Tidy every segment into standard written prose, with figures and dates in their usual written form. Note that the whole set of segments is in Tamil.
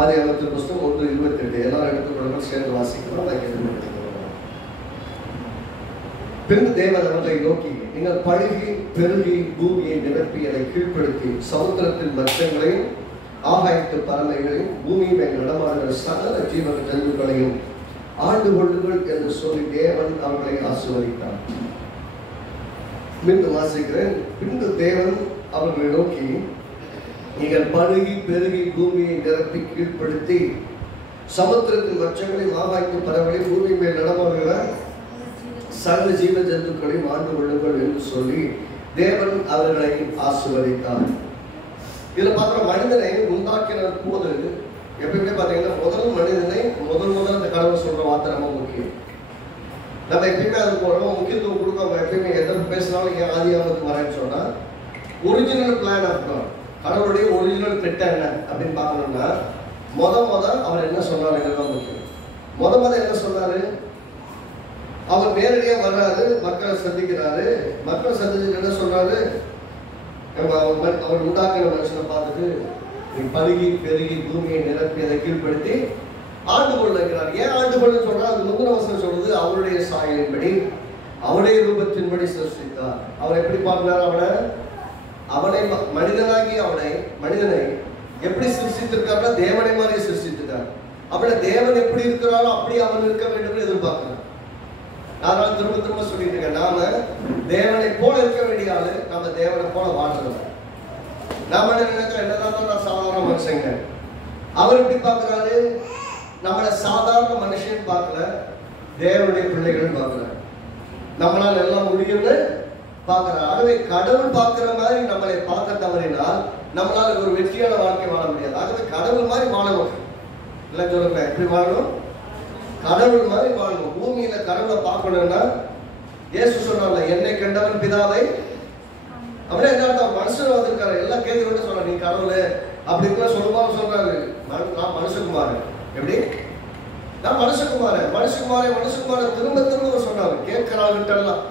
ஆதியாகமத்தின் புஸ்தகம் 1:28 எல்லாரும் எடுத்துக்கொள்ளுங்கள், சேர்ந்து வாசிக்கிறோம். அதை கேட்டு பின்பு தேவன் அவர்களை நோக்கி, நீங்கள் பழுகி பெருகி பூமியை நிரப்பி அதை கீழ்ப்படுத்தி சமுத்திரத்தின் மச்சங்களையும் ஆகாயத்து பறவைகளையும் பூமியை நடமாடுகிற சகல ஜீவ ஜந்துக்களையும் ஆண்டு கொள்ளுங்கள் என்று சொல்லி தேவன் அவர்களை ஆசீர்வதித்தார். மீண்டும் வாசிக்கிறேன். பின்பு தேவன் அவர்களை நோக்கி, நீங்கள் பழுகி பெருகி பூமியை நிரப்பி கீழ்ப்படுத்தி சமுத்திரத்தின் மச்சங்களையும் ஆகாயத்து பறவைகளையும் பூமி மேல் நடமாடுகிற சகல ஜீவ ஜந்துக்களையும் ஆண்டு கொள்ளுங்கள் என்று சொல்லி தேவன் அவர்களை ஆசீர்வதித்தார். இதுல பார்க்கிற மனிதனை உண்டாக்கின போது எப்பயுமே பாத்தீங்கன்னா முதல் மனிதனை முதல் அந்த கடவுள் சொல்ற வார்த்தை ரொம்ப முக்கியம். நம்ம எப்பயுமே அதுக்கு ரொம்ப முக்கியத்துவம் கொடுக்க எப்பயுமே எதிர்ப்பு பேசினாலும் ஏன் ஆதியாகமத்துக்கு வரேன்னு சொன்னா ஒரிஜினல் பிளான் இருக்கணும். கடவுளுடைய ஒரிஜினல் திட்டம் என்ன அப்படின்னு பார்க்கணும்னா அவர் என்ன சொன்னாரு இதுதான் முக்கியம். என்ன சொன்னாரு? அவர் நேரடியா வர்றாரு, மக்களை சந்திக்கிறாரு. மக்களை சந்திச்சுட்டு என்ன சொல்றாரு? அவர் உண்டாக்கின மனுஷனை பார்த்துட்டு, நீ பருகி பெருகி பூமியை நிரப்பி அதை கீழ்ப்படுத்தி ஆண்டு கொள்ளுகிறார். ஏன் ஆண்டு கொள்ள சொல்றா? அது முந்தின வசனம் சொல்றது அவருடைய சாயலின்படி அவருடைய ரூபத்தின்படி சிருஷ்டித்தார். அவர் எப்படி பார்க்கிறார்? அவனை மனிதனாகி மனிதனை எப்படி சிருஷ்டித்திருக்காருன்னா தேவனை மாதிரி சிருஷ்டித்திருக்கார். அப்படி தேவன் எப்படி இருக்கிறாரோ அப்படி அவன் இருக்க வேண்டும் எதிர்பார்க்கிறார். நான் திரும்ப சொல்லிட்டு இருக்கேன், நாம தேவனை போல இருக்க வேண்டிய ஆளு, நம்ம தேவனை போல வாழ்றோம். நாம என்ன நினைச்சோம், என்னதான் நான் சாதாரண மனுஷங்க. அவர் எப்படி பார்க்கிறாரு? நம்மளை சாதாரண மனுஷன் பார்க்கல, தேவனுடைய பிள்ளைகள் பார்க்கிறார். நம்மளால எல்லாம் முடியும்னு பார்க்கிறார். ஆகவே கடவுள் பார்க்கிற மாதிரி நம்மளை பார்க்க தவறினால் நம்மளால ஒரு வெற்றியான வாழ்க்கை வாழ முடியாது. ஆகவே கடவுள் மாதிரி வாழணும். இல்லை சொல்லுங்க, எப்படி வாழணும்? கடவுள் மாதிரி வாழணும். பூமியில கடவுளை பார்க்கணும்னா இயேசு சொன்னார்ல, என்னை கண்டவன் பிதாவை. அப்படியே என்ன மனுஷன் வந்திருக்காரு, எல்லாம் கேட்கிறோன்னு சொல்ற, நீ கடவுள் அப்படின்னு சொல்லுவாங்க சொல்றாரு. நான் மனுஷகுமாரன். எப்படி? நான் மனுஷகுமாரன் திரும்ப சொன்னாரு. கேட்கிறாங்கட்டெல்லாம்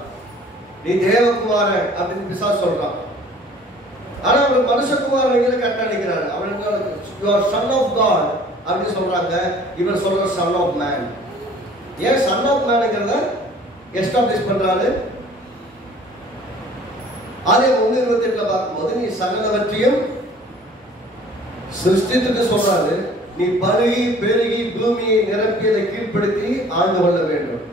நீ தேவகுமாரன் அப்படின்னு பிசாசு சொல்றான். ஆனா அவர் மனுஷகுமாரன் கட்டளிக்கிறாரு. அவனுக்கு சன் ஆஃப் காட் அப்படின்னு சொல்றாங்க. இவர் சொல்ற சன் ஆஃப் மேன். ஏன் சன் ஆஃப் மேன்ங்கிறத எஸ்டாப்ளிஷ் பண்றாரு? அதே 1:28 பார்க்கும்போது நீ சகலவற்றையும் சிருஷ்டித்துட்டு சொல்றாரு, நீ பருகி பெருகி பூமியை நிரப்பியதை கீழ்ப்படுத்தி ஆண்டு கொள்ள வேண்டும்.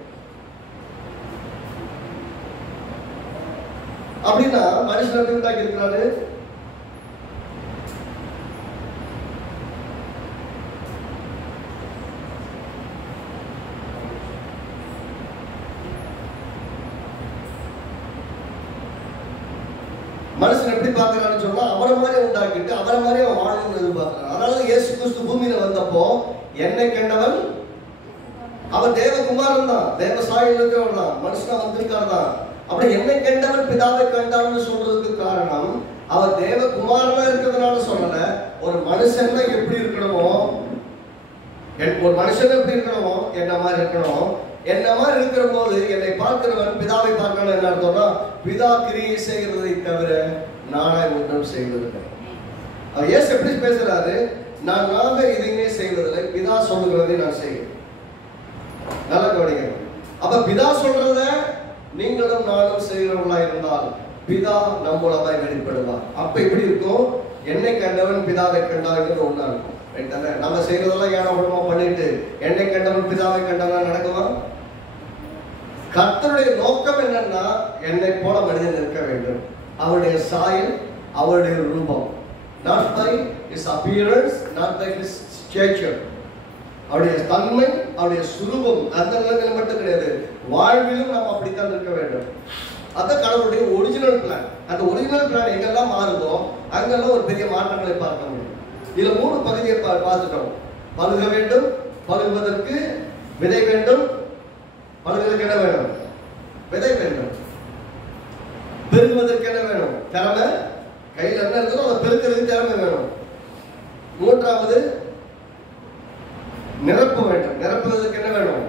அப்படின்னா மனுஷன் எப்படி உண்டாக்கி இருக்கிறாரு? மனுஷன் எப்படி பார்க்கிறான்னு சொன்னா அவரை மாதிரி உண்டாக்கிட்டு அவரை மாதிரி அவன் வாழணும்னு எதிர்பார்க்கிறான். அதனால இயேசு கிறிஸ்து பூமியில வந்தப்போ என்னை கண்டவன் அவர் தேவகுமாரன் தான், தேவ சாயல் இருக்கிறவர் தான், மனுஷனா வந்திருக்கார் தான். அப்படி என்னை கண்டவன் பிதாவை கண்டான்னு சொல்றதுக்கு காரணம் அவர் தேவகுமாரனா இருக்கிறதுனால சொல்லல. ஒரு மனுஷன் எப்படி இருக்கணுமோ, ஒரு மனுஷன் எப்படி இருக்கணுமோ என்ன மாதிரி இருக்கணும். என்ன மாதிரி இருக்கிற போது என்னை பார்க்கிறவன் பிதாவை பார்க்கணும். என்ன அர்த்தம்னா, பிதா கிரியை செய்கிறதை தவிர நானாய் ஒன்றும் செய்வதில்லை. அவர் இயேசு எப்படி பேசுறாரு? நான் எதையுமே செய்வதில்லை, பிதா சொல்லுகிறதை நான் செய்வேன். நல்லா கவனிக்கணும். அப்ப பிதா சொல்றத நீங்களும் நானும் செய்கிறவர்களா இருந்தால் பிதா நம் மூலமாய் வெளிப்படுவார். அப்ப எப்படி இருக்கும்? என்னை கண்டவன் பிதாவை கண்டாங்கிறது ஒண்ணா இருக்கும். நம்ம செய்யறதெல்லாம் ஏனோ பண்ணிட்டு என்னை கண்டவன் பிதாவை கண்டவன் நடக்குமா? கர்த்தருடைய நோக்கம் என்னன்னா, என்னை போல மனிதன் இருக்க வேண்டும். அவருடைய சாயல், அவருடைய ரூபம். Not by his appearance, not by his stature. அவருடைய தன்மை, அவருடைய சுரூபம் அந்த நிலையில் மட்டும் கிடையாது, வாழ்விலும் நாம் அப்படித்தான் இருக்க வேண்டும். அதான் கடவுளுடைய ஒரிஜினல் பிளான். அந்த ஒரிஜினல் பிளான் எங்கெல்லாம் மாறுதோ அங்கெல்லாம் ஒரு பெரிய மாற்றங்களை பார்க்க முடியும். இதுல 3 பகுதியை பார்த்துட்டோம். பழுக வேண்டும், பழுகுவதற்கு விதை வேண்டும், பழுகுவதற்கு என்ன வேணும்? விதை வேண்டும். பெருகுவதற்கு என்ன வேணும்? திறமை. கையில் என்ன இருந்ததோ அதை பெருக்கிறதுக்கு திறமை வேணும். 3வது நிரப்ப வேண்டும். நிரப்புவதற்கு என்ன வேணும்?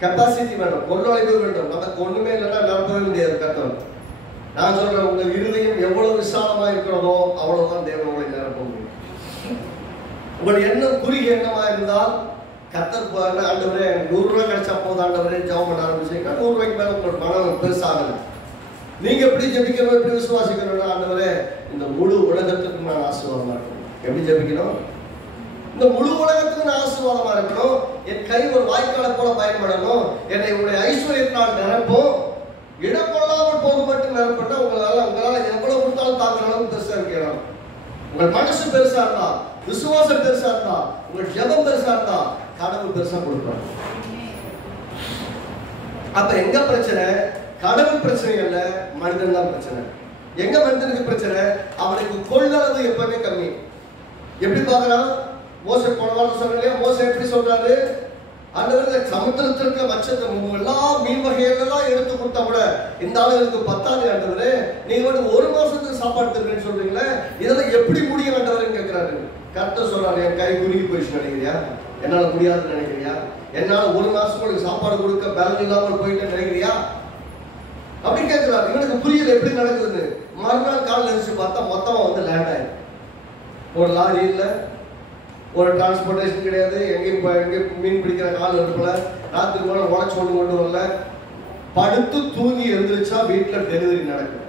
கெப்பாசிட்டி வேணும், கொள்ளளவு வேண்டும். நமக்கு ஒண்ணுமே இல்லைன்னா நிரப்பவே முடியாது. கர்த்தர் நான் சொல்றேன், உங்கள் இருதயம் எவ்வளவு விசாலமா இருக்கிறதோ அவ்வளவுதான் தேவன் உங்களை நிரப்ப முடியும். உங்கள் எண்ணம் குறுகிய எண்ணமா இருந்தால் கர்த்தர் ஆண்டவரே 100 ரூபாய் கிடைச்சா போதும் ஆண்டவரே ஜெபம் பண்ண ஆரம்பிச்சீங்கன்னா 100 ரூபாய்க்கு மேல உங்களோட பணம் பெருசாகல. நீங்க எப்படி ஜெபிக்கணும், எப்படி விசுவாசிக்கணும்னா, ஆண்டவரே இந்த முழு உலகத்துக்கு நான் ஆசீர்வாதமா இருக்கணும். எப்படி ஜெபிக்கணும்? இந்த முழு உலகத்துக்கு நான் ஆசீர்வாதமா இருக்கணும். என் கை ஒரு வாய்க்காலை போல பயன்படணும். என்னை உங்களுடைய ஐஸ்வர்யத்தினால் நிரப்பும். இடப்படாமல் போக மட்டும் நிரப்பட்டா உங்களால எவ்வளவு கொடுத்தாலும் தாக்குற அளவுக்கு பெருசா இருக்கணும். உங்கள் மனசு பெருசா இருந்தா, விசுவாசம் பெருசா இருந்தா, உங்கள் ஜெபம் பெருசா இருந்தா, கடவுள் பெருசா கொடுப்பார். அப்ப எங்க பிரச்சனை? கடவுள் பிரச்சனை இல்ல, மனிதன் தான் பிரச்சனை. எங்க மனிதனுக்கு பிரச்சனை? அவனுக்கு கொள்ளளவு எப்பவுமே கம்மி. எப்படி பாக்குறான்? மோசே போன வாரம் சொன்னேன். மோசே எப்படி சொல்றாரு? ஆண்டவரே சமுத்திரத்திற்கு மச்சத்தை எல்லா மீன் வகைகளெல்லாம் எடுத்து கொடுத்தா கூட இந்த ஆளுகளுக்கு பத்தாது ஆண்டவரே, நீங்க வந்து 1 மாசத்துக்கு சாப்பாடு தருவேன்னு சொல்றீங்களே, இதெல்லாம் எப்படி முடியும் ஆண்டவரேன்னு கேட்கிறாரு. கரெக்டா சொல்றாரு. என் கை குறுகி போயிடுச்சு நினைக்கிறியா? என்னால முடியாதுன்னு நினைக்கிறியா? என்னால 1 மாசத்துக்கு சாப்பாடு கொடுக்க பலன் இல்லாமல் போயிட்டு நினைக்கிறியா அப்படி கேட்கிறாரு. இவனுக்கு புரியல எப்படி நடக்குதுன்னு. மறுநாள் காலையில் நினைச்சு பார்த்தா மொத்தமா வந்து லேண்ட் ஆயிடும். ஒரு லாரி இல்லை, ஒரு டிரான்ஸ்போர்டேஷன் கிடையாது, எங்கேயும் மீன் பிடிக்கிற கால் எடுக்கல, ராத்திரி மேலே உடச்சு கொண்டு வரல, படுத்து தூங்கி எழுந்திரிச்சா வீட்டில் டெலிவரி நடக்கும்.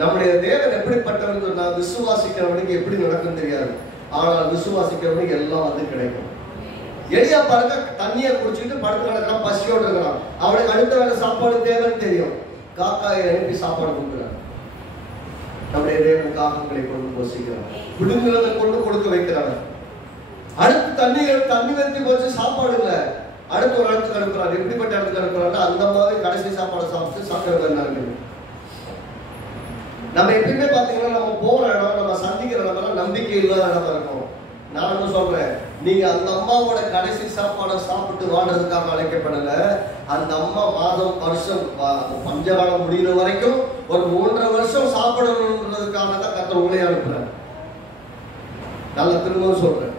நம்முடைய தேவன் எப்படிப்பட்டவன் சொன்னா, விசுவாசிக்கிறவனுக்கு எப்படி நடக்கும் தெரியாது, ஆனால் விசுவாசிக்கிறவனுக்கு எல்லாம் வந்து கிடைக்கும். எளியா பாருங்க, தண்ணியை குடிச்சுட்டு படுத்து கிடக்கிறான், பசியோடு இருக்கிறான். அவனுக்கு அடுத்த வேலை சாப்பாடு தேவைன்னு தெரியும். காக்காயை அனுப்பி சாப்பாடு கொடுக்குறான். நம்முடைய தேவன் காகங்களை கொண்டு போசிக்கிறான், விடுங்கிறத கொண்டு கொடுக்க வைக்கிறாங்க. அடுத்து தண்ணி வெற்றி போச்சு, சாப்பாடு இல்லை. அடுத்து ஒரு இடத்துக்கு அனுப்புறாரு. எப்படிப்பட்ட இடத்துக்கு அனுப்புறாரு? அந்த மாதிரி கடைசி சாப்பாடு சாப்பிட்டு சாப்பிட்டு நம்ம எப்பயுமே பாத்தீங்கன்னா, நம்ம போற இடம், நம்ம சந்திக்கிற இடம்லாம் நம்பிக்கை இல்லாத இடமா இருக்கும். நான் சொல்றேன், நீங்க அந்த அம்மாவோட கடைசி சாப்பாடை சாப்பிட்டு வாழ்றதுக்காக அழைக்கப்படல. அந்த அம்மா மாதம் வருஷம் பஞ்சகாலம் முடிகிற வரைக்கும் ஒரு 3.5 வருஷம் சாப்பிடணுன்றதுக்காக தான் கர்த்தர் உங்களை அனுப்புறாரு. நல்ல திரும்பவும் சொல்றேன்,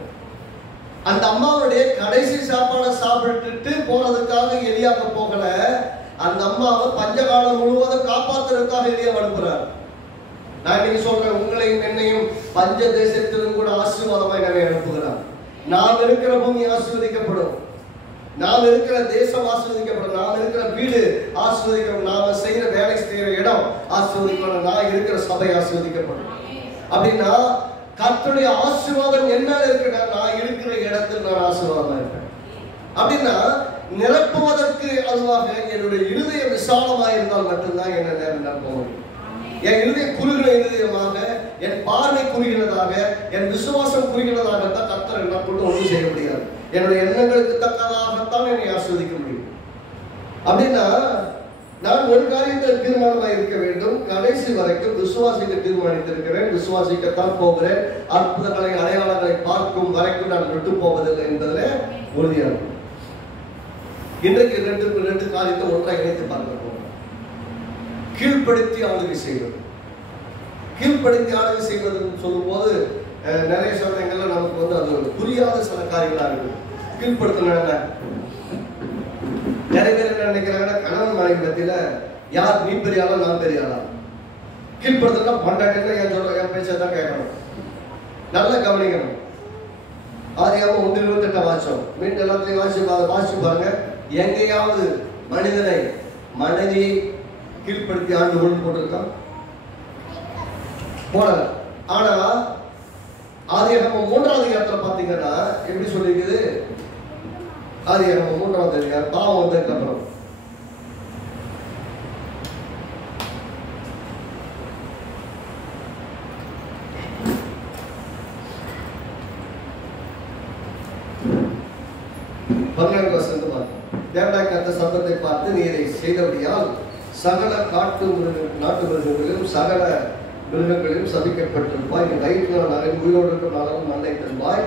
அந்த அம்மாவுடைய கடைசி சாப்பாடை சாப்பிட்டுட்டு போனதுக்காக எலியாக போகல. அந்த அம்மாவை பஞ்சகாலம் முழுவதும் காப்பாத்துறதுக்காக எலியா அனுப்புறாரு. நான் இன்னைக்கு சொல்றேன், உங்களையும் என்னையும் பஞ்ச தேசத்திலும் கூட ஆசீர்வாதமாய் நம்மை அனுப்புகிறார். நாம் இருக்கிற பூமி ஆசீர்வதிக்கப்படும், நாம் இருக்கிற தேசம் ஆசீர்வதிக்கப்படும், நாம் இருக்கிற வீடு ஆசீர்வதிக்கப்படும், நாம செய்யற வேலை செய்யற இடம் ஆசீர்வதிக்கப்படும், நான் இருக்கிற சபை ஆசீர்வதிக்கப்படும். அப்படின்னா கர்த்தருடைய ஆசீர்வாதம் என்ன இருக்குன்னா, நான் இருக்கிற இடத்தில் நான் ஆசீர்வாதமா இருப்பேன். அப்படின்னா நிரப்புவதற்கு அதுவாக என்னுடைய இருதயம் விசாலமாக இருந்தால் மட்டும்தான் என்ன நேரம் நிரப்ப முடியும். என் இருதயம் குறுகிற இருதயமாக, என் பார்வை குறுகிறதாக, என் விசுவாசம் குறுகிறதாகத்தான் கர்த்தர் என்ன கொண்டு ஒன்றும் செய்ய முடியாது. என்னுடைய எண்ணங்களுக்கு தக்கதாகத்தான் என்னை ஆஸ்வதிக்க முடியும். அப்படின்னா நான் ஒரு காரியத்தில் தீர்மானமாக இருக்க வேண்டும். கடைசி வரைக்கும் விசுவாசிக்க தீர்மானித்திருக்கிறேன், விசுவாசிக்கத்தான் போகிறேன். அற்புதங்களை அடையாளங்களை பார்க்கும் வரைக்கும் நான் விட்டு போவதில்லை என்பதில் உறுதியாக. இன்றைக்கு ரெண்டு காரியத்தை ஒன்றாக இணைத்து பார்க்க போகிறோம். கீழ்ப்படுத்தி ஆளுகை செய்வது. கீழ்ப்படுத்தி ஆளுகை செய்வதுன்னு சொல்லும் போது நிறைய சமயங்கள்ல நமக்கு வந்து அது புரியாத சில காரியங்களா இருக்கு. கீழ்ப்படுத்தின நிறைய பேர் என்ன நினைக்கிறாங்கன்னா, கணவன் மனைவி மத்தியில யார் நீ பெரிய ஆளா நான் பெரிய ஆளா? கீழ்ப்படுத்தினா பண்டாட்டில என் பேச்சதான் கேட்கணும். நல்ல கவனிக்கணும். ஆதியாகமம் 1:28 வாசிச்சோம். மீண்டும் எல்லாத்தையும் வாசிச்சு பாருங்க. எங்கேயாவது மனிதனை மனைவியை கீழ்ப்படுத்தி ஆண்டு கொண்டு போட்டிருக்கான் போல. ஆனா ஆதியாகமம் 3ஆம் அதிகாரத்துல பாத்தீங்கன்னா எப்படி சொல்லிருக்குது? ஆதியாகமம் 3ஆம் அதிகாரம் பாவம் வந்ததுக்கு அப்புறம் தேவனாகிய சத்தத்தை பார்த்து நீ இதை செய்தபடியால் சகல நாட்டு மிருகங்களிலும் சகல மிருகங்களிலும் சபிக்கப்பட்டிருப்பாய். நீ வயிற்றினால் நகை உயிரோடு இருக்கும் நலவும் நன்மை தருவாய்.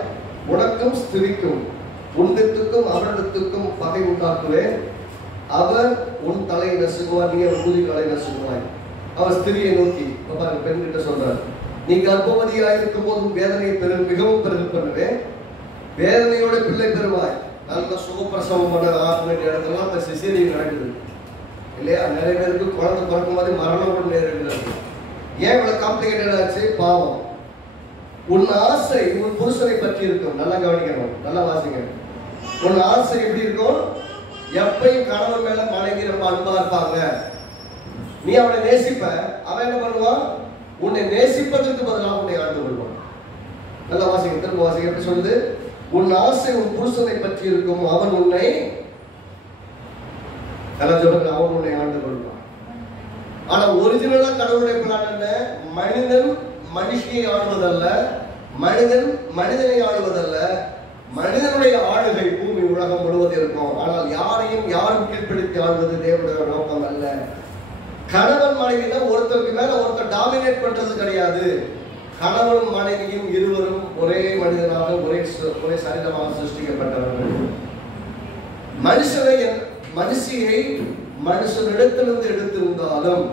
உனக்கும் ஸ்திரிக்கும் உன்னிடத்துக்கும் அவரிடத்துக்கும் பகை உண்டாக்குவேன். அவர் உன் தலையை நசுக்குவார், நீ அவர் ஊதி தலை நசுக்குவாய். அவர் ஸ்திரியை நோக்கி பெண்கிட்ட சொல்றார், நீ கர்ப்பவதியாக இருக்கும் போதும் வேதனையை மிகவும் பெருகு பண்ணுவேன். வேதனையோட பிள்ளை பெறுவாய். நல்ல சுகப்பிரசவம் பண்ண ஆரம்பித்த இடத்துலாம் அந்த சிசேரியன் நடக்குது இல்லையா? நிறைய பேருக்கு குழந்தை பிறக்கும் போது மரணம் கூட நேரிடுறது. ஏன் இவ்வளவு காம்ப்ளிகேட்டட் ஆச்சு? பாவம். உன் ஆசை உன் புருஷனை பற்றி இருக்கும். நல்லா கவனிக்கணும், நல்லா வாசிங்க. உன் ஆசை எப்படி இருக்கும்? எப்பயும் கணவன் மேல மனைவி ரொம்ப அன்பா இருப்பாங்க. நீ அவனை நேசிப்ப, அவன் என்ன பண்ணுவான்? உன்னை நேசிப்பதற்கு பதிலாக உன்னை ஆண்டு கொள்வான். நல்லா வாசிங்க, திரும்ப வாசிங்க. எப்படி சொல்லுது? உன் ஆசை உன் புருஷனை பற்றி இருக்கும், அவன் உன்னை நல்லா சொல்லுங்க, அவன் உன்னை ஆண்டு கொள்வான். ஆனா ஒரிஜினலா கடவுளுடைய பிளான் என்ன? மனிதன் மனுஷியை ஆளுவதல்ல, மனிதன் மனிதனை ஆளுவதல்ல. மனிதனுடைய ஆளுகை பூமி உலகம் முழுவதும் இருக்கும். ஆனால் யாரையும் யாரும் கீழ்ப்படுத்தி ஆளுவது தேவனுடைய நோக்கம் அல்ல. கணவன் மனைவி தான் ஒருத்தருக்கு மேல ஒருத்தர் டாமினேட் பண்றது கிடையாது. கணவன் மனைவியும் இருவரும் ஒரே மனிதனாக ஒரே சரீரமாக சிருஷ்டிக்கப்பட்டவர்கள். மனுஷியை மனுஷனிடத்திலிருந்து எடுத்திருந்தாலும்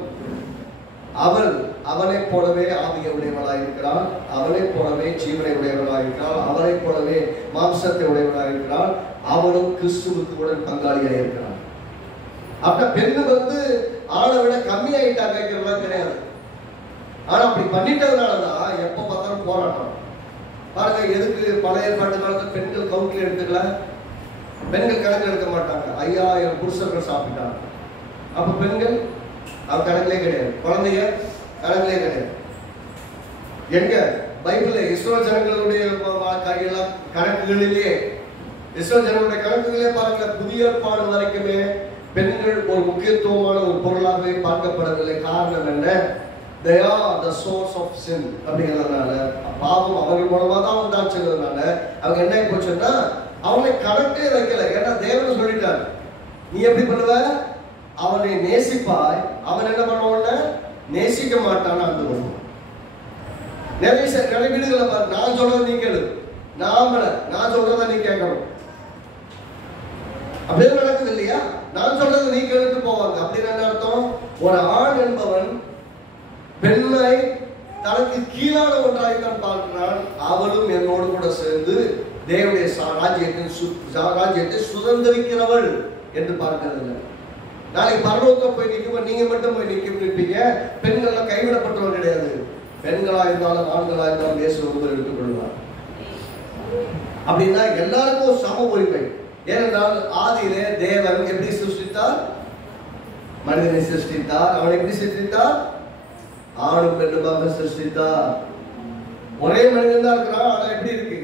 அவள் அவனை போலவே ஆவியை உடையவளாயிருக்கிறாள், அவனை போலவே ஜீவனை உடையவளாயிருக்கிறாள், அவனை போலவே மாம்சத்தை உடையவளாயிருக்கிறாள். அவனும் கிறிஸ்துவுக்கு உடன் பங்காளியாக இருக்கிறான். அப்ப பெண்ணு ஆளை விட கம்மியாயிட்டாங்க கிடையாது. ஆனா அப்படி பண்ணிட்டதுனாலதான் எப்ப பார்த்தாலும் போராட்டம். பாருங்க, எதுக்கு பழைய ஏற்பாட்டு காலத்துல பெண்கள் கவுன்சில் எடுத்துக்கல, பெண்கள் கணக்கு எடுக்க மாட்டாங்க. 5000 புருஷர்கள் சாப்பிட்டாங்க. அப்ப பெண்கள் அவ கணக்கிலே கிடையாது, குழந்தைய கணக்கிலே கிடையாது. எங்க பைபிள்ல இஸ்ரவேல் ஜனங்களுடைய கையெல்லாம் கணக்குகளிலே, இஸ்ரவேல் ஜனங்களுடைய கணக்குகளே பாருங்க, புதிய ஏற்பாடு வரைக்குமே பெண்கள் ஒரு முக்கியத்துவமான ஒரு பொருளாகவே பார்க்கப்படவில்லை. காரணம் என்ன? They are the source of sin அப்படிங்கிறதுனால, பாவம் அவர்கள் மூலமா தான் உண்டாச்சுங்கிறதுனால அவங்க என்ன போச்சுன்னா அவனை கணக்கே வைக்கல. ஏன்னா தேவன் சொல்லிட்டார், நீ எப்படி பண்ணுவ? அவனை நேசிப்பாய், அவன் என்ன பண்ணுவான்னு நேசிக்க மாட்டான்னு அந்த பண்ணுவான். நிறைய வீடுகளை பாரு, நான் சொல்றதை நீ கேளு, நான் சொல்றதை நீ கேட்கணும். அப்படியே நடக்குது இல்லையா? நான் சொல்றதை நீ கேட்டுட்டு போவாங்க. அப்படின்னு என்ன அர்த்தம்? ஒரு ஆண் என்பவன் பெண்ணை தனக்கு கீழான ஒன்றாய்த்தான் பார்க்கிறான். அவளும் என்னோடு கூட சேர்ந்து தேவனுடைய ராஜ்யத்தை சுதந்திரிக்கிறவள் என்று பார்க்கிறது. நாளைக்கு பரலோகம் போய் நிற்கும், நீங்க மட்டும் போய் நிற்பீங்க. பெண்கள் கைவிடப்பட்டவர்கள் கிடையாது. பெண்களா இருந்தாலும் ஆண்களா இருந்தாலும் இயேசு ஒருவர் எடுத்துக் கொள்வார். அப்படின்னா எல்லாருக்கும் ஒரு சம உரிமை. ஏனென்றால் ஆதியிலே தேவன் எப்படி சிருஷ்டித்தார்? மனிதனை சிருஷ்டித்தார். அவனை எப்படி சிருஷ்டித்தார்? ஆணும் பெண்ணுமாக சிருஷ்டித்தார். ஒரே மனிதன் தான் இருக்கிறான், ஆனா எப்படி இருக்கு?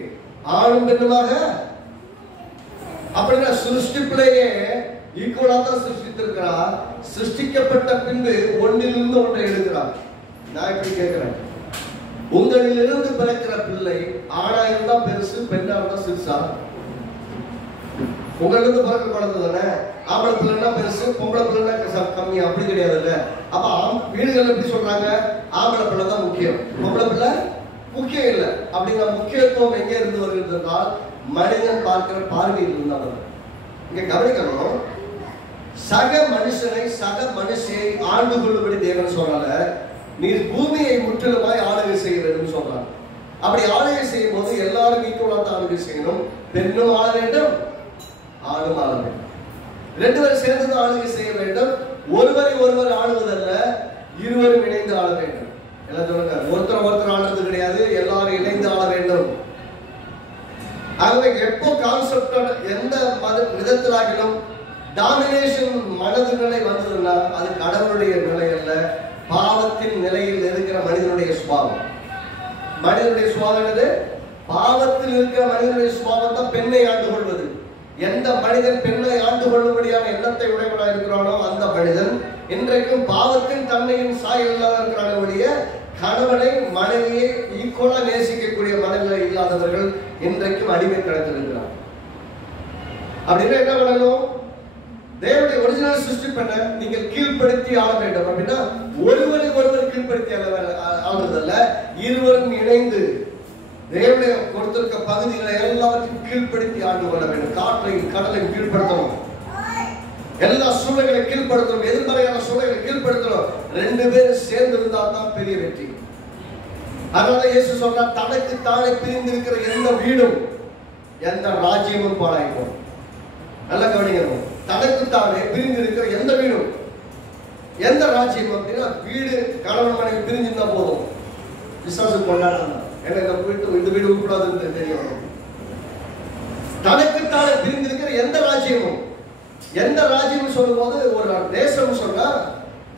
ஆணும் பெண்ணுமாக. அப்படின்னா சிருஷ்டிப்பிலேயே ஈக்குவலா தான் சிருஷ்டித்திருக்கிறார். சிருஷ்டிக்கப்பட்ட பின்பு ஒன்றிலிருந்து ஒன்றை எடுக்கிறார். நான் எப்படி கேட்கிறேன், உங்களிலிருந்து பிறக்கிற பிள்ளை ஆணா இருந்தா பெருசு, பெண்ணா இருந்தா சிறுசா? உங்களிலிருந்து பிறக்க குழந்தை தானே. ஆம்பளை பிள்ளைன்னா பெருசு, பொம்பளை பிள்ளைன்னா கம்மி, அப்படி கிடையாதுல்ல. அப்ப வீடுகள் எப்படி சொல்றாங்க? ஆம்பளை பிள்ளை தான் முக்கியம், பொம்பளை பிள்ளை முக்கியம் இல்லை. அப்படிங்கிற முக்கியத்துவம் எங்கே இருந்து வருகிறதுனால் மனிதன் பார்க்கிற பார்வையில் இருந்தாலும். இங்க கவனிக்கணும், சக மனுஷனை சக மனுஷியை ஆண்டு கொள்ளும்படி தேவன் சொல்லல, நீ பூமியை முற்றிலுமாய் ஆளுகை செய்ய வேண்டும் சொல்றாங்க. அப்படி ஆளுகை செய்யும் போது எல்லாரும் ஈக்குவலா ஆளுகை செய்யணும். பெண்ணும் ஆள வேண்டும், ஆணும் ஆள வேண்டும். ரெண்டு பேரும் சேர்ந்து ஆளுகை செய்ய வேண்டும். ஒருவரை ஒருவர் ஆளுவதல்ல, இருவரும் இணைந்து ஆள வேண்டும். எல்லாம் சொல்லுங்க, ஒருத்தர் ஆளுறது கிடையாது, எல்லாரும் இணைந்து ஆள வேண்டும். ஆகவே எப்போ கான்செப்ட் எந்த விதத்திலாகிலும் டாமினேஷன் மனதுநிலை வந்ததுன்னா அது கடவுளுடைய நிலை அல்ல, பாவத்தின் நிலையில் இருக்கிற மனிதனுடைய சுபாவம். மனிதனுடைய சுபாவம் என்னது? பாவத்தில் இருக்கிற மனிதனுடைய சுபாவம் தான் பெண்ணை ஆண்டு கொள்வது. எந்த மனிதன் பெண்ணை ஆண்டு கொள்ளும்படியான எண்ணத்தை உடையவனாக இருக்கிறானோ அந்த மனிதன் இன்றைக்கும் பாவத்தின் தன்மையின் சாயலாக இருக்கிறானுடைய கணவனை மனைவியை ஈக்குவலா நேசிக்கக்கூடிய மனநிலை இல்லாதவர்கள் இன்றைக்கும் அடிமை கடத்திருக்கிறார். அப்படின்னா என்ன பண்ணணும்? தேவனுடைய ஒரிஜினல் சிருஷ்டி பண்ண நீங்கள் கீழ்ப்படுத்தி ஆள வேண்டும். அப்படின்னா ஒருவரை ஒருவர் கீழ்ப்படுத்தி ஆளுதல்ல, இருவரும் இணைந்து தேவனுடைய கொடுத்திருக்க பகுதிகளை எல்லாவற்றையும் கீழ்ப்படுத்தி ஆண்டு கொள்ள வேண்டும். காற்றையும் கடலையும் கீழ்ப்படுத்தணும், எல்லா சூழ்நிலைகளை கீழ்ப்படுத்தணும், எதிர்மறையான சூழ்நிலைகளை கீழ்ப்படுத்தணும். ரெண்டு பேரும் சேர்ந்து இருந்தால் தான் பெரிய வெற்றி. அதனால இயேசு சொல்றார், தனக்கு தானே பிரிந்து இருக்கிற எந்த வீடும் எந்த ராஜ்யமும் பாழாய்க்கும். நல்லா கவனிக்கணும், தனக்கு தானே பிரிந்து இருக்கிற எந்த வீடும் எந்த ராஜ்யம் அப்படின்னா வீடு கணவன் மனைவி பிரிஞ்சிருந்தா போதும், விசுவாசம் கொண்டாடணும். ஏன்னா இந்த வீடு உருப்படாதுன்னு தெரியும். தனக்குத்தானே பிரிந்திருக்கிற எந்த ராஜ்யமும் சொல்லும் போது ஒரு தேசம் சொன்னா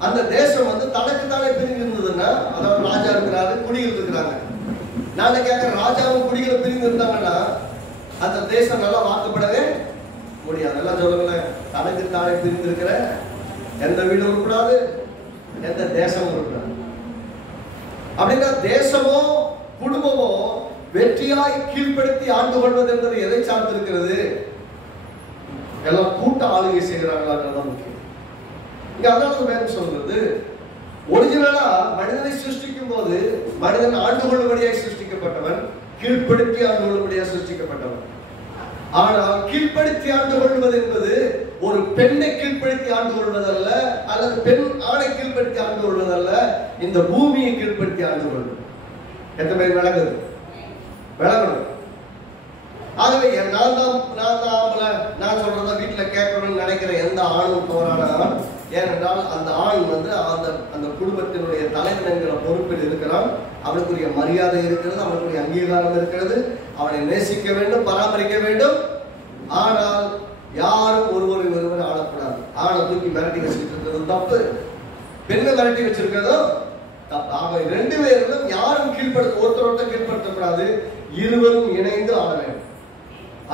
அந்த தேசம் வந்து தனக்குத்தானே பிரிந்து இருந்ததுன்னா, அதாவது ராஜா இருக்கிறாரு, குடிகள் இருக்கிறாங்க. நான் கேட்கிறேன், ராஜாவும் குடிகளும் பிரிந்து இருந்தாங்கன்னா அந்த தேசம் நல்லா வாக்கப்படவே முடியாது. எல்லாம் சொல்லுங்களேன், தனக்குத்தானே பிரிந்து இருக்கிற எந்த வீடும் உருப்படாது, எந்த தேசமும் உருப்படாது. அப்படின்னா தேசமோ குடும்பமோ வெற்றியாய் கீழ்ப்படுத்தி ஆண்டு கொள்வது என்பது எதை சார்ந்திருக்கிறது? எல்லாம் கூட்ட ஆளுகை செய்கிறார்களான்றதான் முக்கியம். இங்க அதனால வேணும் சொல்றது, ஒரிஜினலா மனிதனை சிருஷ்டிக்கும் போது மனிதன் ஆண்டு கொள்ளும்படியாக சிருஷ்டிக்கப்பட்டவன், கீழ்ப்படுத்தி ஆண்டு கொள்ளும்படியாக சிருஷ்டிக்கப்பட்டவன். ஆனால் கீழ்ப்படுத்தி ஆண்டு கொள்வது என்பது ஒரு பெண்ணை கீழ்ப்படுத்தி ஆண்டு கொள்வதல்ல, அல்லது பெண் ஆணை கீழ்ப்படுத்தி ஆண்டு கொள்வதல்ல, இந்த பூமியை கீழ்ப்படுத்தி ஆண்டு கொள்வது. எத்தனை பேர் விளங்குது? விளங்கணும். ஆகவே நான் சொல்றத வீட்டுல கேட்கணும்னு நினைக்கிற எந்த ஆணும் தவறான, ஏனென்றால் அந்த ஆண் வந்து அந்த குடும்பத்தினுடைய தலைவன் என்கிற பொறுப்பில் இருக்கிறான். அவனுக்குரிய மரியாதை இருக்கிறது, அவனுக்குரிய அங்கீகாரம் இருக்கிறது, அவனை நேசிக்க வேண்டும், பராமரிக்க வேண்டும். ஆனால் யாரும் ஒருவர் ஆளக்கூடாது. ஆணை தூக்கி மிரட்டி வச்சுட்டு இருக்கிறது தப்பு, பெண்ணை மிரட்டி வச்சிருக்கிறதோ தப்பு. ஆக ரெண்டு பேரும் யாரும் ஒருத்தர் கீழ்படுத்தக்கூடாது, இருவரும் இணைந்து ஆள வேண்டும்.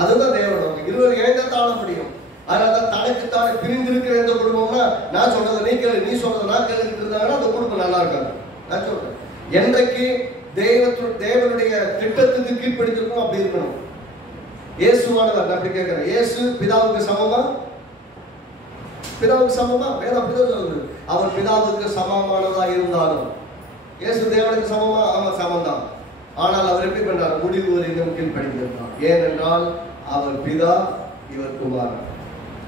அதுதான் தேவன். இருவரும் இணைந்து ஆள முடியும். அதனாலதான் தனக்குத்தானே பிரிந்திருக்கிற எந்த குடும்பம்னா, நான் சொல்றதை நீ கேளு, நீ சொல்றதை நான் கேளுக்கிட்டு இருந்தாங்கன்னா அந்த குடும்பம் நல்லா இருக்காது. நான் சொல்றேன், என்றைக்கு தேவனுடைய திட்டத்துக்கு கீழ்ப்படுத்திருக்கணும் அப்படி இருக்கணும். இயேசுவானவர் அப்படி கேட்கிறேன், இயேசு பிதாவுக்கு சமமா? பிதாவுக்கு சமமா? வேற அப்படிதான் சொல்லுது. அவர் பிதாவுக்கு சமமானதா இருந்தாலும் இயேசு தேவனுக்கு சமமா? அவன் சமந்தான். ஆனால் அவர் எப்படி பண்றார்? முடிவு வரைக்கும் கீழ்ப்படுத்திருந்தார். ஏனென்றால் அவர் பிதா, இவர் குமாரன்.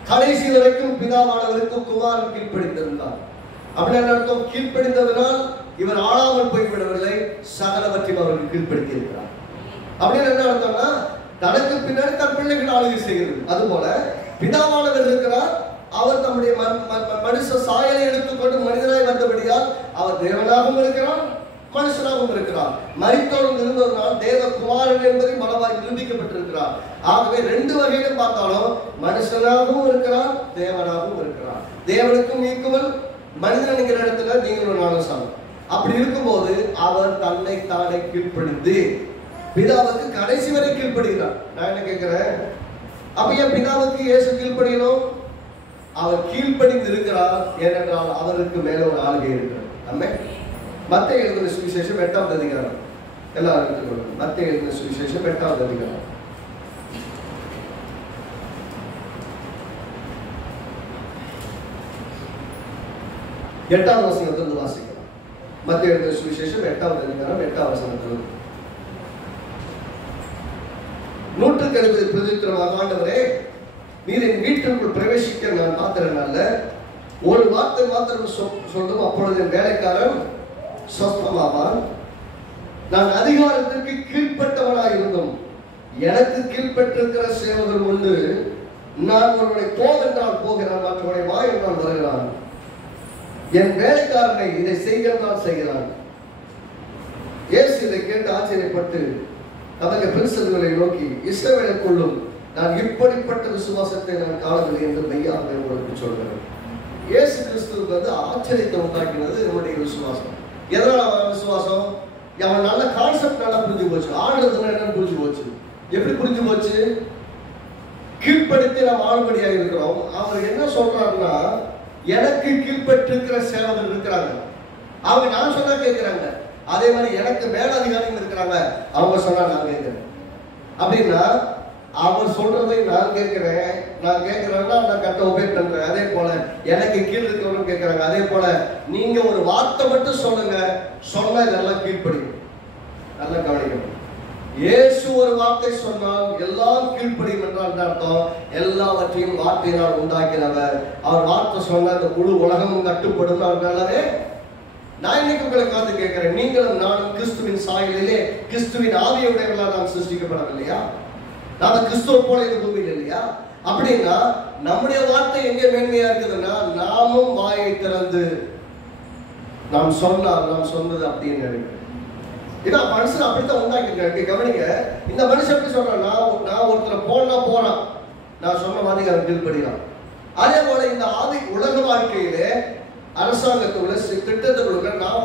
கடைசி வரைக்கும் பிதாவானவருக்கு குமாரன் கீழ்ப்படுத்திருந்தார். அப்படின்னு அர்த்தம், கீழ்ப்படுத்ததனால் இவர் ஆளாமல் போய்விடவில்லை, சகலவற்றையும் அவருக்கு கீழ்ப்படுத்தி இருக்கிறார். அப்படின்னு என்ன அர்த்தம்னா, தனக்கு பின்னாடி தன் பிள்ளைகள் ஆளுகை செய்கிறது. அதுபோல பிதாவானவர் இருக்கிறார், அவர் தம்முடைய மனுஷ சாயலை எடுத்துக்கொண்டு மனிதனாய் வந்தபடியால் அவர் தேவனாகவும் இருக்கிறார், மனுஷனாகவும் இருக்கிறார். மரித்தோடும் இருந்தவர்கள் தேவகுமாரன் என்பதை பலவாய் நிரூபிக்கப்பட்டிருக்கிறார். ஆகவே ரெண்டு வகையிலும் பார்த்தாலும் மனுஷனாகவும் இருக்கிறார், தேவனாகவும் இருக்கிறார். தேவனுக்கும் ஈக்குவல், மனிதன் என்கிற இடத்துல நீங்களும் நானும் சமம். அப்படி இருக்கும்போது அவர் தன்னை தானே கீழ்ப்படுத்தி பிதாவுக்கு கடைசி வரை கீழ்ப்படுகிறார். நான் என்ன கேட்கிறேன், அப்ப ஏன் பிதாவுக்கு இயேசு கீழ்ப்படியணும்? அவர் கீழ்ப்படிந்து இருக்கிறார், ஏனென்றால் அவருக்கு மேல ஒரு ஆளுகை இருக்கிறார். நம்ம மத்தேயு எழுதின சுவிசேஷம் 8ஆம் அதிகாரம், எல்லாரும் மத்தேயு எழுதின சுவிசேஷம் 8ஆம் அதிகாரம். எட்டாவது வசனத்திலிருந்து வாசிக்கலாம். மத்தேயு எழுதின சுவிசேஷம் 8ஆவது அதிகாரம் 8ஆம் வசனத்திலிருந்து. 160 பிரதித்திரமாக, ஆண்டவரே நீர் என் வீட்டிற்குள் பிரவேசிக்க நான் பாத்திரனால, ஒரு வார்த்தை மாத்திரம் சொல்லும், அப்பொழுது என் வேலைக்காரன் சொஸ்தமாவான். நான் அதிகாரத்திற்கு கீழ்பட்டவனாய் இருந்தும் எனக்கு கீழ்பட்டிருக்கிற சேவகர் உண்டு. நான் ஒருவனை போகென்றால் போகிறான், மற்றவனை வா என்றால் வருகிறான். என் வேலைக்காரனை இதை செய்கிறான் செய்கிறான். இயேசு இதை கேட்டு ஆச்சரியப்பட்டு தமக்கு பிரிசல்களை நோக்கி, இஸ்ரவேலுக்குள்ளும் நான் இப்படிப்பட்ட விசுவாசத்தை நான் காணவில்லை என்று மெய்யாக உங்களுக்கு சொல்கிறேன். இயேசு கிறிஸ்துவுக்கு வந்து ஆச்சரியத்தை உண்டாக்கினது நம்முடைய விசுவாசம். எதனால விசுவாசம்? அவன் நல்ல கான்செப்ட் நல்லா புரிஞ்சு போச்சு. ஆடுறதுன்னா என்னன்னு புரிஞ்சு போச்சு. எப்படி புரிஞ்சு போச்சு? கீழ்ப்படுத்தி நாம் ஆளுபடியாக இருக்கிறோம். அவர் என்ன சொல்றாருன்னா, எனக்கு கீழ்பட்டிருக்கிற சேவகர் இருக்கிறாங்க, அவங்க நான் சொன்னா கேட்கிறாங்க. அதே மாதிரி எனக்கு மேலதிகாரிகள் இருக்கிறாங்க, அவங்க சொன்னா நான் கேட்கிறேன். அப்படின்னா அவர் சொல்றதை நான் கேட்கிறேன், நான் கேட்கிறேன்னா நான் கரெக்டா ஒபே பண்றேன். அதே போல எனக்கு கீழ் இருக்கிறவங்க கேட்கிறாங்க. அதே போல நீங்க ஒரு வார்த்தை மட்டும் சொல்லுங்க, சொன்னா இதெல்லாம் கீழ்ப்படியும். நல்லா கவனிக்கணும். இயேசு ஒரு வார்த்தை சொன்னால் எல்லாம் கீழ்ப்படியும் என்றால் அர்த்தம், எல்லாவற்றையும் வார்த்தையினால் உண்டாக்கினவர். அவர் வார்த்தை சொன்ன இந்த முழு உலகமும் கட்டுப்படும். அவர்களாலே நான் இன்னைக்கு உங்களை காத்து கேட்கிறேன், நீங்களும் நானும் கிறிஸ்துவின் சாயலிலே கிறிஸ்துவின் ஆவியுடையவர்களாக நாம் சிருஷ்டிக்கப்படவில்லையா? நாம கிறிஸ்துவ போல இந்த பூமியில் இல்லையா? அப்படின்னா நம்முடைய வார்த்தை எங்கே மேன்மையா இருக்குதுன்னா, நாமும் வாயை திறந்து நாம் சொன்னால் நாம் சொன்னது அப்படின்னு நினைக்கிறேன். இதான் மனுஷன் அப்படித்தான் உண்டாக்கிருக்காங்க. கவனிங்க, இந்த மனுஷன் எப்படி சொல்றான், நான் ஒருத்தரை போறான், நான் சொன்ன மாதிரி அவன் கீழ்படுகிறான். அதே போல இந்த உலக வாழ்க்கையிலே அரசாங்கத்துள்ள திட்டத்துக்குள்ள நான்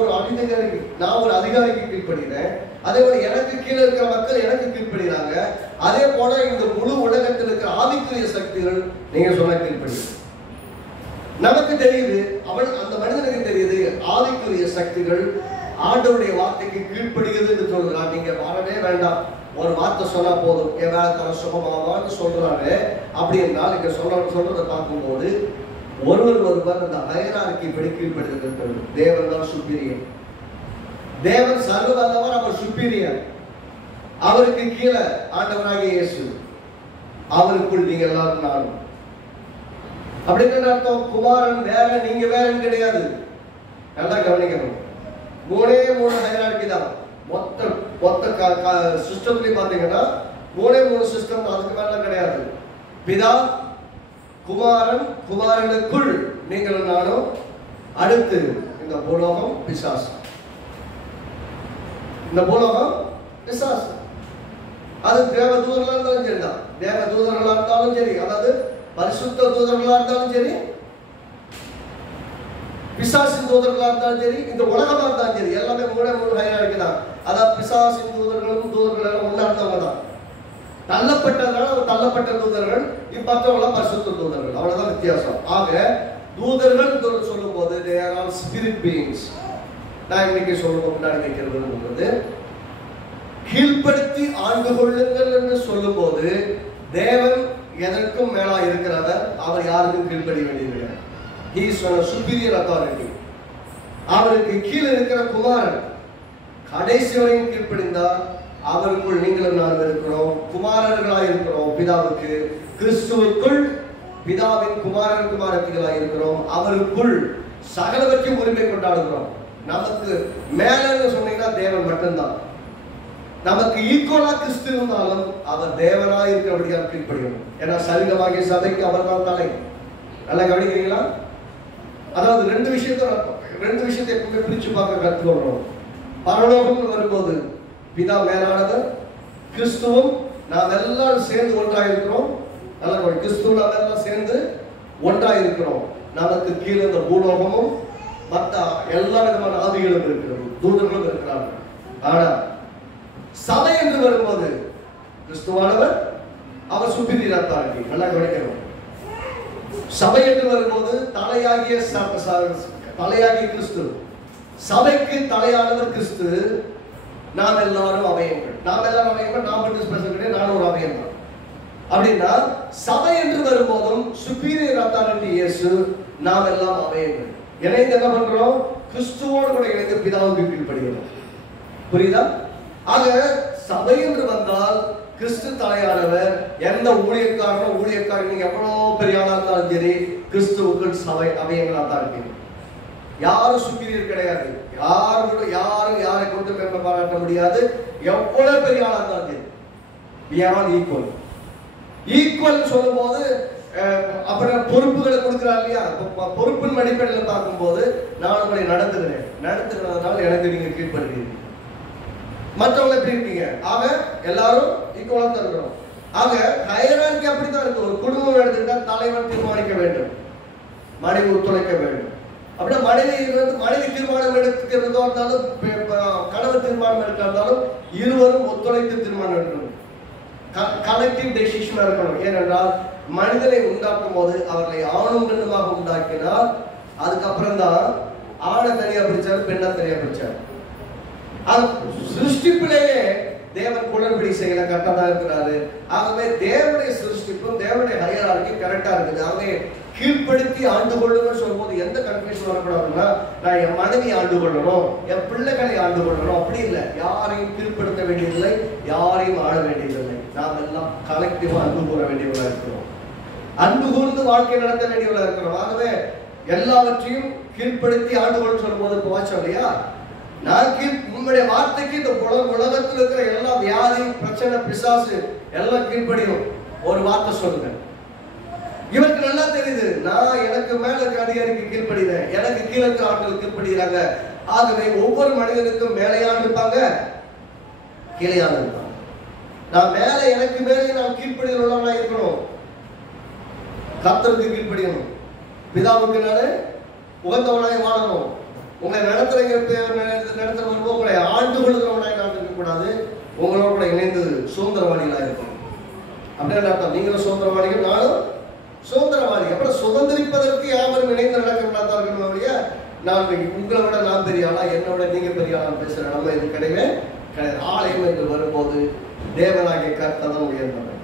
ஒரு அதிகாரிக்கு கீழ்படுகிறேன். அதே போல எனக்கு கீழே இருக்கிற மக்கள் எனக்கு கீழ்படுகிறாங்க. அதே போல இந்த முழு உலகத்தில் இருக்கிற ஆவிக்குரிய சக்திகள் நீங்க சொன்ன கீழ்படுகிறது. நமக்கு தெரியுது, அந்த மனிதனுக்கு தெரியுது ஆவிக்குரிய சக்திகள் ஆண்டவருடைய வார்த்தைக்கு கீழ்ப்படுகிறது என்று சொல்றான். நீங்க வரவே வேண்டாம், ஒரு வார்த்தை சொன்னா போதும், என் வேலை சுகமாவான்னு சொல்றாரு. அப்படி என்றால் இங்க சொல்றதை பார்க்கும்போது ஒருவர் அந்த ஹைரார்கி படி கீழ்ப்படுகிறது. தேவன் தான் சுப்பீரியர், தேவன் சர்வ வல்லவர், அவர் சுப்பீரியர். அவருக்கு கீழே ஆண்டவராகிய இயேசு, அவருக்குள் நீங்க எல்லாரும் நானும். அப்படின்னு அர்த்தம் குமாரன் வேற நீங்க வேறன்னு கிடையாது. நல்லா கவனிக்கணும். 3 ஹைரார்கி தான். மொத்த சிஸ்டம்லயும் பாத்தீங்கன்னா 3 சிஸ்டம், அதுக்கு மேல கிடையாது. பிதா, குமாரன், குமாரனுக்குள் நீங்களும் நானும், அடுத்து இந்த பூலோகம் பிசாசு. இந்த பூலோகம் பிசாசு அது தேவ தூதர்களா இருந்தாலும் சரிதான், தேவ தூதர்களா இருந்தாலும் சரி, அதாவது பரிசுத்த தூதர்களா இருந்தாலும் சரி, பிசாசின் தூதர்களா இருந்தாலும் சரி, இந்த உலகமா இருந்தாலும் சரி, எல்லாமே 3 ஹைரார்கி தான். அதாவது பிசாசின் தூதர்களும் தூதர்கள் ஒன்னா இருந்தவங்க தான். தள்ளப்பட்டதுனால தள்ளப்பட்ட தூதர்கள், இப்பத்தவங்களாம் பரிசுத்த தூதர்கள், அவ்வளவுதான் வித்தியாசம். ஆக தூதர்கள் சொல்லும் போது they are all spirit beings. நான் இன்னைக்கு சொல்லுவோம் முன்னாடி வைக்கிறது கீழ்ப்படுத்தி ஆண்டு கொள்ளுங்கள் என்று சொல்லும் போது தேவன் எதற்கும் மேலா இருக்கிறவர், அவர் யாருக்கும் கீழ்ப்படிய வேண்டியது. He is on a superior authority. அவருக்கு கீழே இருக்கிற குமாரன் கடைசி வரையும் கீழ்ப்படிந்தார். அவருக்குள் நீங்களும் நான் இருக்கிறோம், குமாரர்களாக இருக்கிறோம் பிதாவுக்கு. கிறிஸ்துவுக்குள் பிதாவின் குமாரன் குமாரத்திகளாக இருக்கிறோம். அவருக்குள் சகலவற்றையும் உரிமை கொண்டாடுகிறோம். நமக்கு மேலன்னு சொன்னீங்கன்னா தேவன் மட்டும்தான். நமக்கு ஈக்குவலா கிறிஸ்து இருந்தாலும் அவர் தேவனாக இருக்கிறபடியாக கீழ்ப்படியும். ஏன்னா சரீரமாகிய சபைக்கு அவர் தான் தலை. நல்லா கவனிக்கிறீங்களா? அதாவது 2 விஷயத்தை எப்பவுமே பிரிச்சு பார்க்க கற்றுக்கொள்றோம். பரலோகம் வரும்போது பிதா மேலானவர், கிறிஸ்துவும் நாம் எல்லாரும் சேர்ந்து ஒன்றாயிருக்கிறோம். நல்லா கிறிஸ்துவ நாம் எல்லாம் சேர்ந்து ஒன்றாயிருக்கிறோம். நமக்கு கீழே இந்த பூலோகமும் மற்ற எல்லா விதமான ஆவிகளும் இருக்கிறது, தூதர்களும் இருக்கிறார்கள். ஆனா சபை என்று வரும்போது கிறிஸ்துவானவர், அவர் சுப்பீரியர் அத்தாரிட்டி. நல்லா கவனிக்கணும். சபை என்று வரும்போது தலையாகிய கிறிஸ்து, சபைக்கு தலையானவர் கிறிஸ்து. நாம் எல்லாரும் அவயங்கள். நாம் மட்டும் ஸ்பெஷல் கிடையாது, நானும் ஒரு அவயம் தான். அப்படின்னா சபை என்று வரும்போதும் சுப்பீரியர் அத்தாரிட்டி இயேசு, நாம் எல்லாம் அவயங்கள். இணைந்து என்ன பண்றோம்? கிறிஸ்துவோடு கூட இணைந்து பிதாவுக்கு கீழ்ப்படுகிறோம். புரியுதா? ஆக சபை என்று வந்தால் கிறிஸ்து தலையானவர். எந்த ஊழியக்காரன் நீங்க எவ்வளவு பெரிய ஆளா இருந்தாலும் சரி, கிறிஸ்துவுக்குள் சபை அவயங்களா தான் இருக்கு. யாரும் சுப்பீரியர் கிடையாது. யாரும் யாரை கொண்டு பெருமை பாராட்ட முடியாது. எவ்வளவு பெரிய ஆளா இருந்தாலும் சரி, we are all equal. Equal சொல்லும் போது அப்புறம் பொறுப்புகளை கொடுக்கிறார் இல்லையா? பொறுப்பின் அடிப்படையில் பார்க்கும்போது நான் உங்களை நடத்துகிறதுனால எனக்கு நீங்க கீழ்படுகிறீங்க. மற்றவங்க எப்படி இருக்கீங்க? ஆக எல்லாரும் ஈக்குவலா தான் இருக்கிறோம். ஆக ஹைரார்கி அப்படித்தான் இருக்கு. ஒரு குடும்பம் எடுத்துக்கிட்டா தலைவர் தீர்மானிக்க வேண்டும், மனைவி ஒத்துழைக்க வேண்டும். அப்படின்னா மனைவி தீர்மானம் எடுக்கிறதோ இருந்தாலும், கணவர் தீர்மானம் எடுக்க இருந்தாலும் இருவரும் ஒத்துழைத்து தீர்மானம் எடுக்கணும். கலெக்டிவ் டெசிஷனா இருக்கணும். ஏனென்றால் மனிதனை உண்டாக்கும் போது அவர்களை ஆணும் பெண்ணுமாக உண்டாக்கினால், அதுக்கப்புறம் தான் ஆணை தனியா பிரிச்சாரு, பெண்ணை தனியா பிரிச்சாரு. அது சிருஷ்டிப்பிலேயே தேவன் குளறுபடி செய்யல, கரெக்டா தான் இருக்கிறாரு. ஆகவே தேவனுடைய சிருஷ்டிப்பும் தேவனுடைய ஹைரார்கி கரெக்டா இருக்குது. ஆகவே கீழ்ப்படுத்தி ஆண்டு கொள்ளணும்னு சொல்லும்போது எந்த கன்ஃபியூஷன் வரக்கூடாதுன்னா, நான் என் மனைவி ஆண்டு கொள்ளணும், என் பிள்ளைகளை ஆண்டு கொள்ளணும், அப்படி இல்லை. யாரையும் கீழ்ப்படுத்த வேண்டியதில்லை, யாரையும் ஆட வேண்டியதில்லை. நாம் எல்லாம் கலெக்டிவா அன்பு கூற வேண்டியவர்களா இருக்கிறோம், அன்பு கூர்ந்து வாழ்க்கை நடத்த வேண்டியவர்களா இருக்கிறோம். ஆகவே எல்லாவற்றையும் கீழ்ப்படுத்தி ஆண்டு கொள்ள சொல்லும் போது போச்சோம் இல்லையா? நான் உங்களுடைய வார்த்தைக்கு இந்த உலகத்தில் இருக்கிற எல்லா வியாதி, பிரச்சனை, பிசாசு எல்லாம் கீழ்ப்படியும். ஒரு வார்த்தை சொல்லுங்க. இவருக்கு நல்லா தெரியுது, நான் எனக்கு மேல இருக்க அதிகாரிக்கு கீழ்ப்படுகிறேன், எனக்கு கீழே இருக்க ஆட்கள் கீழ்ப்படுகிறாங்க. ஆகவே ஒவ்வொரு மனிதனுக்கும் மேலையான் இருப்பாங்க, கீழையாக இருப்பான். நான் மேலே எனக்கு மேலே நான் கீழ்ப்படிகளா இருக்கணும். கர்த்தருக்கு கீழ்ப்படியணும். பிதாவுக்கு நானே உகந்தவனாய் வாழணும். உங்களை நடத்துற வரும்போது உங்களை ஆண்டு கொள்கிறவனாய் நான் இருக்கக்கூடாது. உங்களோட கூட இணைந்து சுதந்திரவாதிகளாக இருக்கணும். அப்படின்னு அர்த்தம். நீங்களும் சுதந்திரவாதிகள், நானும் சுதந்திரவாதி. அப்புறம் சுதந்திரிப்பதற்கு யாவரும் இணைந்து நடக்க நான் உங்களை விட நான் பெரிய ஆளா, என்னை விட நீங்க பெரிய ஆளா பேசுற நம்ம இது கிடையவே கிடையாது. ஆலயம் என்று வரும்போது தேவனாகிய கர்த்தர் தான் உயர்ந்தவர்.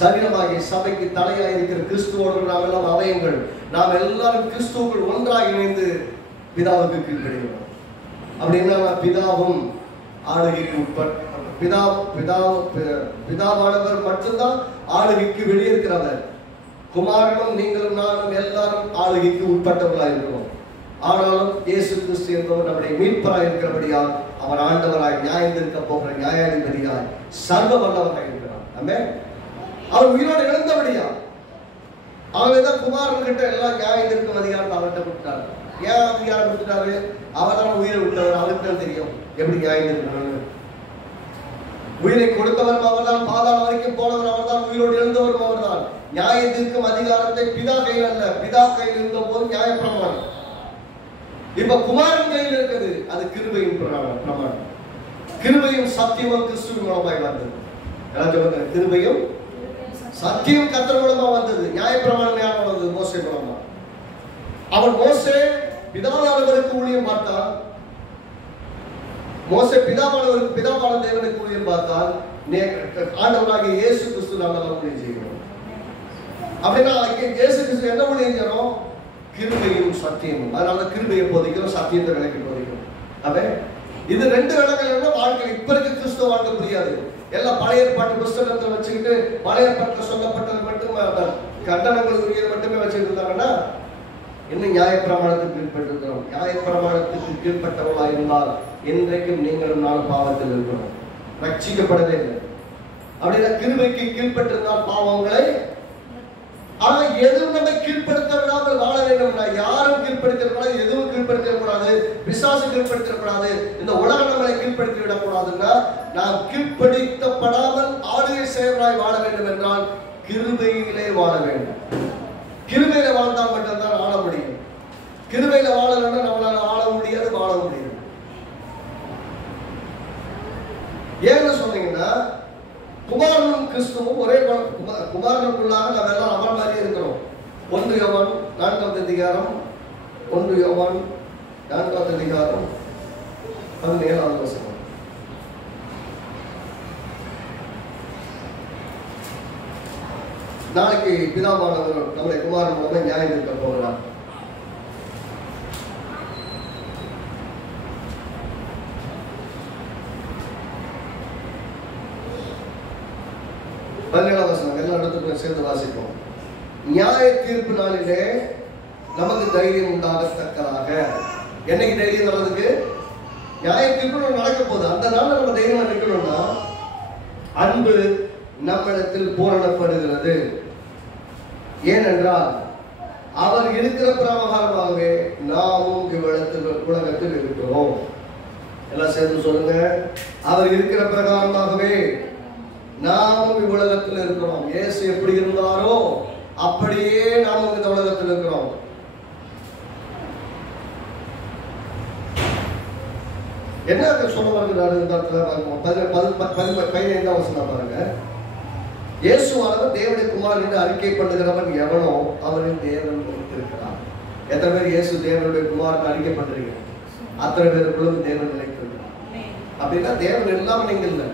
சரீரமாகிய சபைக்கு தலையாக இருக்கிற கிறிஸ்துவோடு நாம் எல்லாம் அவயங்கள். நாம் எல்லாரும் கிறிஸ்துவுக்குள் ஒன்றாக இணைந்து பிதாவுக்கு கீழ்ப்படுகிறோம். அப்படின்னா பிதாவும் ஆளுகைக்கு பிதாவானவர் மட்டும்தான் ஆளுகைக்கு வெளியே இருக்கிறவர். குமாரனும் நீங்களும் நானும் எல்லாரும் ஆளுகைக்கு உட்பட்டவர்களாக இருக்கிறோம். ஆனாலும் இயேசு கிறிஸ்து என்பவர் நம்முடைய மீட்பராக இருக்கிறபடியால் அவர் ஆண்டவராய் நியாயந்திருக்க போகிற நியாயாதிபதியாய் சர்வ வல்லவராக இருக்கிறார். ஆமென். அவர் உயிரோடு எழுந்தபடியா அவர்தான் குமாரன் கிட்ட எல்லாம் நியாயந்திருக்கும் அதிகாரத்தை அவர்கிட்ட கொடுத்தாரு. ஏன் அதிகாரம் கொடுத்துட்டாரு? அவர் தான் உயிரை விட்டவர். அவருக்கு தான் தெரியும் எப்படி நியாயந்திருக்கணும். உயிரை கொடுத்தவரும் அவர் தான், பாதாளம் வரைக்கும் போனவர் அவர் தான், உயிரோடு எழுந்தவரும் அவர் தான். நியாயத்திற்கும் அதிகாரத்தை பிதா கையில் அல்ல, பிதா கையில் இருந்த போது நியாயப்பிரமாணம். இப்ப குமாரன் கையில் இருக்குது, அது கிருபையின் பிரமாணம். கிருபையும் சத்தியமும் கிறிஸ்துவின் மூலமாய் வந்தது. கிருபையும் சத்தியம் கர்த்தர் மூலமா வந்தது. நியாயப்பிரமாணம் யாரும் வந்தது? மோசே மூலமா. அவன் மோசே பிதாவானவருக்கு ஊழியம் பார்த்தான். மோசே பிதாவான தேவனுக்கு ஊழியம் பார்த்தான். ஆண்டவராகிய இயேசு கிறிஸ்து நாம ஊழியம் செய்கிறோம். அப்படின்னா இயேசு கிறிஸ்து என்ன ஊழியம் செய்யறோம்? கிருபையும் சத்தியமும். அதனால கிருபையை போதிக்கிறோம், சத்தியத்தை விளக்கி போதிக்கிறோம். அதே இது ரெண்டு விளக்கல் வாழ்க்கை இப்ப இருக்க கிறிஸ்துவ வாழ்க்கை புரியாது. எல்லாம் பழைய ஏற்பாட்டு புஸ்தகத்தை வச்சுக்கிட்டு பழைய ஏற்பாட்டில் சொல்லப்பட்டது மட்டும் கண்டனங்களுக்குரியது மட்டுமே வச்சுட்டு இருந்தாங்கன்னா இன்னும் நியாயப்பிரமாணத்துக்கு கீழ்பட்டிருக்கிறோம். நியாயப்பிரமாணத்துக்கு கீழ்பட்டவர்களா இருந்தால் இன்றைக்கும் நீங்களும் நானும் பாவத்தில் இருக்கிறோம், ரட்சிக்கப்படவே இல்லை. அப்படின்னா கிருபைக்கு கீழ்பட்டிருந்தால் பாவங்களை ஆனா எதுவும் நம்ம கீழ்படுத்த விடாமல் வாழ வேண்டும். யாரும் கீழ்படுத்தக்கூடாது, எதுவும் கீழ்படுத்தக்கூடாது, விசுவாசம் கீழ்படுத்தக்கூடாது, இந்த உலகம் நம்மளை கீழ்படுத்தி விடக்கூடாதுன்னா நாம் கீழ்படுத்தப்படாமல் ஆளுகை செயலாய் வாழ வேண்டும் என்றால் கிருபையிலே வாழ வேண்டும். கிருபையில வாழ்ந்தால் மட்டும்தான் வாழ முடியும். கிருபையில வாழலன்னா நம்மளால வாழ முடியாது, வாழ முடியாது. ஏன்னு சொன்னீங்கன்னா குமாரனும் கிறிஸ்துவும் ஒரே குமாரனுக்குள்ளாக நம்ம எல்லாம் அவன் மாதிரி இருக்கிறோம். 1 யோவான் 4 அதிகாரம் 1 யோவான் 4 அதிகாரம் 17 வசனம். நாளைக்கு பிதாவானவர் நம்முடைய குமாரன் மூலமா நியாயம் இருக்க போகிறார். எல்லா இடத்துக்கும் சேர்ந்து வாசிப்போம். நியாய தீர்ப்பு நாளிலே நமக்கு தைரியம் உண்டாகத்தக்கதாக. என்னைக்கு தைரியம் வர்றதுக்கு? நியாய தீர்ப்பு நடக்க போகுது. அந்த நாள் நம்ம தைரியமா இருக்கணும்னா அன்பு நம்மிடத்தில் பூரணப்படுகிறது. ஏனென்றால் அவர் இருக்கிற பிரகாரமாகவே நாமும் உலகத்தில் இருக்கிறோம். எல்லாம் சேர்ந்து சொல்லுங்க. அவர் இருக்கிற பிரகாரமாகவே நாமும் இவ்வுலகத்தில் இருக்கிறோம். இயேசு எப்படி இருந்தாரோ அப்படியே நாமும் இந்த உலகத்தில் இருக்கிறோம். என்ன சொல்ல வருகிறாரு? 15ஆம் வசனம் பாருங்க. இயேசுவானவர் தேவனுடைய குமாரன் என்று அறிக்கை பண்ணுகிறவன் எவனோ அவனின் தேவன் இருக்கிறார். எத்தனை பேர் இயேசு தேவனுடைய குமாரன் அறிக்கை பண்றீங்க? அத்தனை பேருக்குள்ளும் தேவன் நிலைத்திருக்கிறார். அப்படின்னா தேவன் இல்லாம நீங்க இல்லை.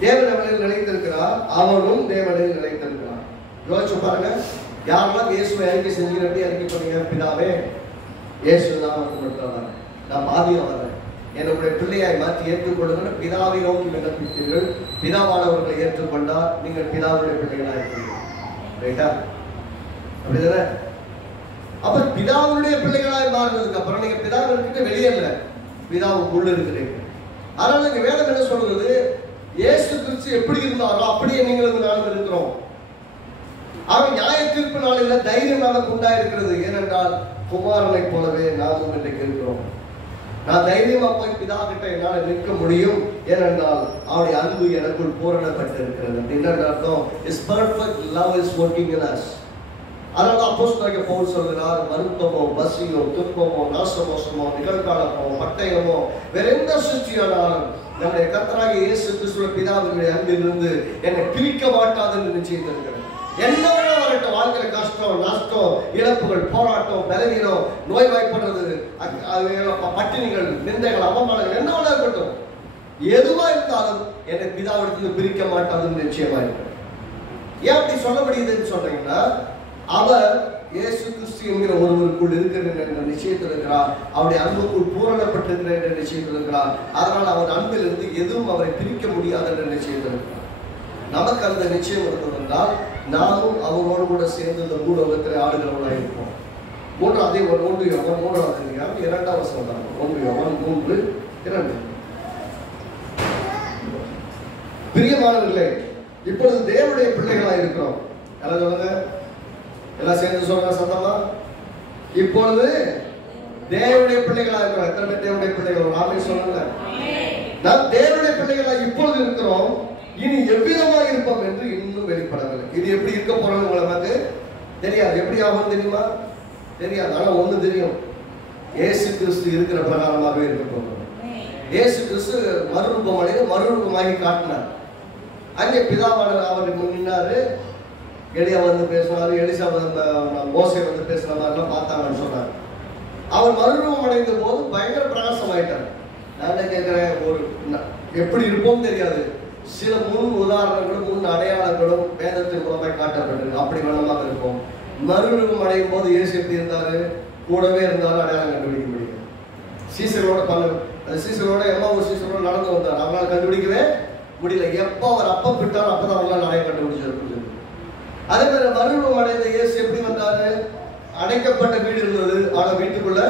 தேவன் அவனில் நிலைத்திருக்கிறார், அவனும் தேவனில் நிலைத்திருக்கிறார். யோசிச்சு பாருங்க. யாரெல்லாம் இயேசுவை அறிக்கை செஞ்சு அறிக்கை பண்ணீங்க? பிதாவே இயேசு தான் மட்டும் நான் பாதியம் வரேன், என்னுடைய பிள்ளையாய் மாற்றி ஏற்றுக்கொள்ளுங்கள். பிதாவை நோக்கி விண்ணப்பித்தீர்கள். பிதாவானவர்களை ஏற்றுக்கொண்டால் நீங்கள் பிதாவுடைய பிள்ளைகளாக இருக்கிறீர்கள். ரைட்டா? அப்படிதானே? அப்ப பிதாவுடைய பிள்ளைகளாய் மாறினதுக்கு அப்புறம் நீங்க பிதாவிற்கு வெளியே இல்லை, பிதாவுக்குள்ள இருக்கிறீர்கள். அதனால நீங்க வேதம் என்ன சொல்றது? இயேசு கிறிஸ்து எப்படி இருந்தாரோ அப்படியே நீங்களும் நானும் இருக்கிறோம். அவன் நியாய தீர்ப்பு நாளில் தைரியம் நமக்கு உண்டாயிருக்கிறது. ஏனென்றால் குமாரனை போலவே நாமும் இன்றைக்கு இருக்கிறோம். நான் தைரியமா போய் பிதா கிட்ட என்னால் நிற்க முடியும். ஏனென்றால் அவருடைய அன்பு எனக்குள் பூரணப்பட்டு இருக்கிறது. என்ன அர்த்தம்? His perfect love is working in us. அதனால அப்போஸ்தலனாகிய பவுல் சொல்கிறார், வருத்தமோ பசியோ துன்பமோ நாசமோசமோ நிகழ்காலமோ பட்டயமோ வேற எந்த சிருஷ்டியானாலும் நம்முடைய கர்த்தராகிய இயேசு கிறிஸ்துவின் பிதாவினுடைய அன்பிலிருந்து என்னை பிரிக்க மாட்டாதுன்னு நிச்சயித்திருக்கிறது. என்ன வேணா வரட்டும், வாழ்க்கையில கஷ்டம் நஷ்டம் இழப்புகள் போராட்டம் பலவீனம் நோய்வாய்ப்படுறது பட்டினிகள் நிந்தைகள் அவமானங்கள் என்ன வேணா இருக்கட்டும், எதுவா இருந்தாலும் என்னை பிதாவிடத்திலிருந்து பிரிக்க மாட்டாதுன்னு நிச்சயமா இருக்கிறது. ஏன் அப்படி சொல்ல முடியுதுன்னு சொன்னீங்கன்னா, அவர் இயேசு கிறிஸ்து என்கிற ஒருவருக்குள் இருக்கிற என்ற நிச்சயத்தில் இருக்கிறார். அவருடைய அன்புக்குள் பூரணப்பட்டிருக்கிற என்ற நிச்சயத்தில் இருக்கிறார். அதனால் அவர் அன்பிலிருந்து எதுவும் அவரை பிரிக்க முடியாது என்ற நிச்சயத்தில் இருக்கிறார். நமக்கு அந்த நிச்சயம் இருந்ததென்றால் நாமும் அவரோடு கூட சேர்ந்து இந்த பூலோகத்தில் ஆடுகிறவர்களாக இருப்போம். மூன்றாவது 1 யோவான் 3வது அதிகாரம் 2வது வசனம் தான். 1 யோவான் 3:2. பிரியமானவர்களே, இப்பொழுது தேவனுடைய பிள்ளைகளாக இருக்கிறோம். எல்லாம் சொல்லுங்க, எல்லாம் சேர்ந்து சொல்லுங்க சத்தமா. இப்பொழுது தேவனுடைய பிள்ளைகளா இருக்கிறோம். எத்தனை பேர் தேவனுடைய பிள்ளைகள்? ஆமென் சொல்லுங்க. நாம் தேவனுடைய பிள்ளைகளா இப்பொழுது இருக்கிறோம். இனி எவ்விதமாக இருப்போம் என்று இன்னும் வெளிப்படவில்லை. இது எப்படி இருக்க போறோம் உங்களுக்கு தெரியாது. எப்படி ஆகும் தெரியுமா? தெரியாது. ஆனா ஒண்ணு தெரியும், இயேசு கிறிஸ்து இருக்கிற பிரகாரமாகவே இருக்க போகிறோம். இயேசு கிறிஸ்து மறுரூபமாகி காட்டினார். அங்கே பிதாவானவர் அவர் முன்னாரு. எலியா வந்து பேசினாரு, எலிசா மோசே வந்து பேசுற மாதிரிலாம் பார்த்தாங்கன்னு சொன்னார். அவர் மறுரூபம் அடைந்த போது பயங்கர பிரகாசம் ஆயிட்டார். நான் கேட்கிறேன், ஒரு எப்படி இருப்போம் தெரியாது. சில முன் உதாரணங்களும் முன் அடையாளங்களும் வேதத்தின் மூலமாக காட்டப்பட்டிருக்கு. அப்படி வண்ணமாக இருப்போம். மறுரூபம் அடையும் போது இயேசு எப்படி இருந்தாரு? கூடவே இருந்தாலும் அடையாளம் கண்டுபிடிக்க முடியும். சீசரோட ஒரு சீசரோட நடந்து வந்தார். அவங்களால கண்டுபிடிக்கவே முடியல. எப்போ அவர் அப்பம் விட்டாரோ அப்பதான் அவங்களால அடையாளம் கண்டுபிடிச்சிருக்கு. அதே மாதிரி மறுரூபம் அடைந்த இயேசு எப்படி வந்தாரு? அடைக்கப்பட்ட வீடு இருந்தது, ஆனா வீட்டுக்குள்ள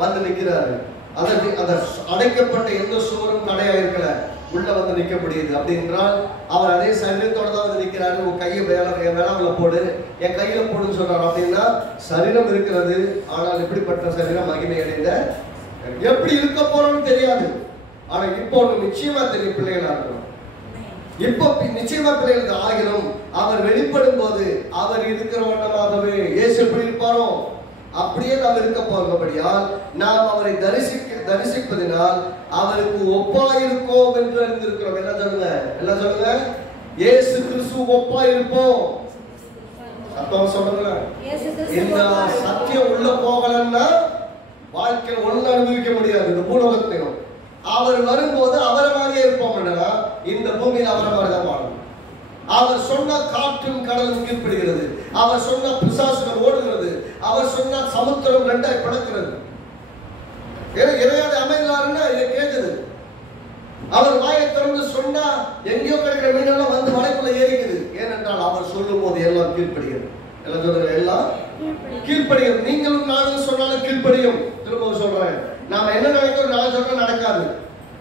வந்து நிற்கிறாரு. அந்த அடைக்கப்பட்ட எந்த சுவரும் தடையா இருக்கல, உள்ள வந்து நிற்க முடியுது. அப்படின்றால் அவர் அதே சரீரத்தோட தான் வந்து நிற்கிறாரு. உன் கையை வேளாவில போடு, என் கையில போடுன்னு சொல்றாரு. அப்படின்னா சரீரம் இருக்கிறது, ஆனால் எப்படிப்பட்ட சரீரம்? மகிமை அடைந்த. எப்படி இருக்க போறோம்னு தெரியாது, ஆனா இப்போ ஒண்ணு நிச்சயமா தெரியும், பிள்ளைகளா இருக்கணும். இப்போ நிச்சயமா பிள்ளைகளுக்கு ஆகிலும் அவர் வெளிப்படும் போது அவர் இருக்கிற வண்ணமாகவே இயேசு எப்படி இருப்பாரோ அப்படியே நாம் இருக்க போகிறபடியால் நாம் அவரை தரிசிப்பதினால் அவருக்கு ஒப்பாயிருப்போம் என்று அறிந்திருக்கிறோம். என்ன சொல்லுங்க, எல்லாம் சொல்லுங்க. இயேசு கிறிஸ்து ஒப்பாயிருப்போம். சத்தமா சொல்லுங்க. இந்த சத்தியம் உள்ள போகலன்னா வாழ்க்கை ஒண்ணு அனுபவிக்க முடியாது. இந்த பூலோகத்திலும் அவர் வரும்போது அவரை மாதிரியே இருப்போம். இந்த பூமியில் அவரை மாதிரிதான் வாழணும். அவர் சொன்ன காற்றும் கடலும் கீழ்ப்படுகிறது. அவர் சொன்ன பிசாசுகள் ஓடுகிறது. அவர் சொன்ன சமுத்திரம் ரெண்டாய் பிளக்கிறது. இறையாடு அமைகிறாருன்னா இதை கேட்குது. அவர் வாயை திறந்து சொன்னா எங்கேயோ கிடைக்கிற மீனெல்லாம் வந்து மலைக்குள்ள ஏறிக்குது. ஏனென்றால் அவர் சொல்லும் போது எல்லாம் கீழ்ப்படுகிறது. எல்லாம் சொல்ற எல்லாம் கீழ்ப்படுகிறது. நீங்களும் நானும் சொன்னாலும் கீழ்ப்படியும். திரும்ப சொல்றேன், நாம என்ன நினைக்கிறோம்? நான் சொல்றேன் நடக்காது.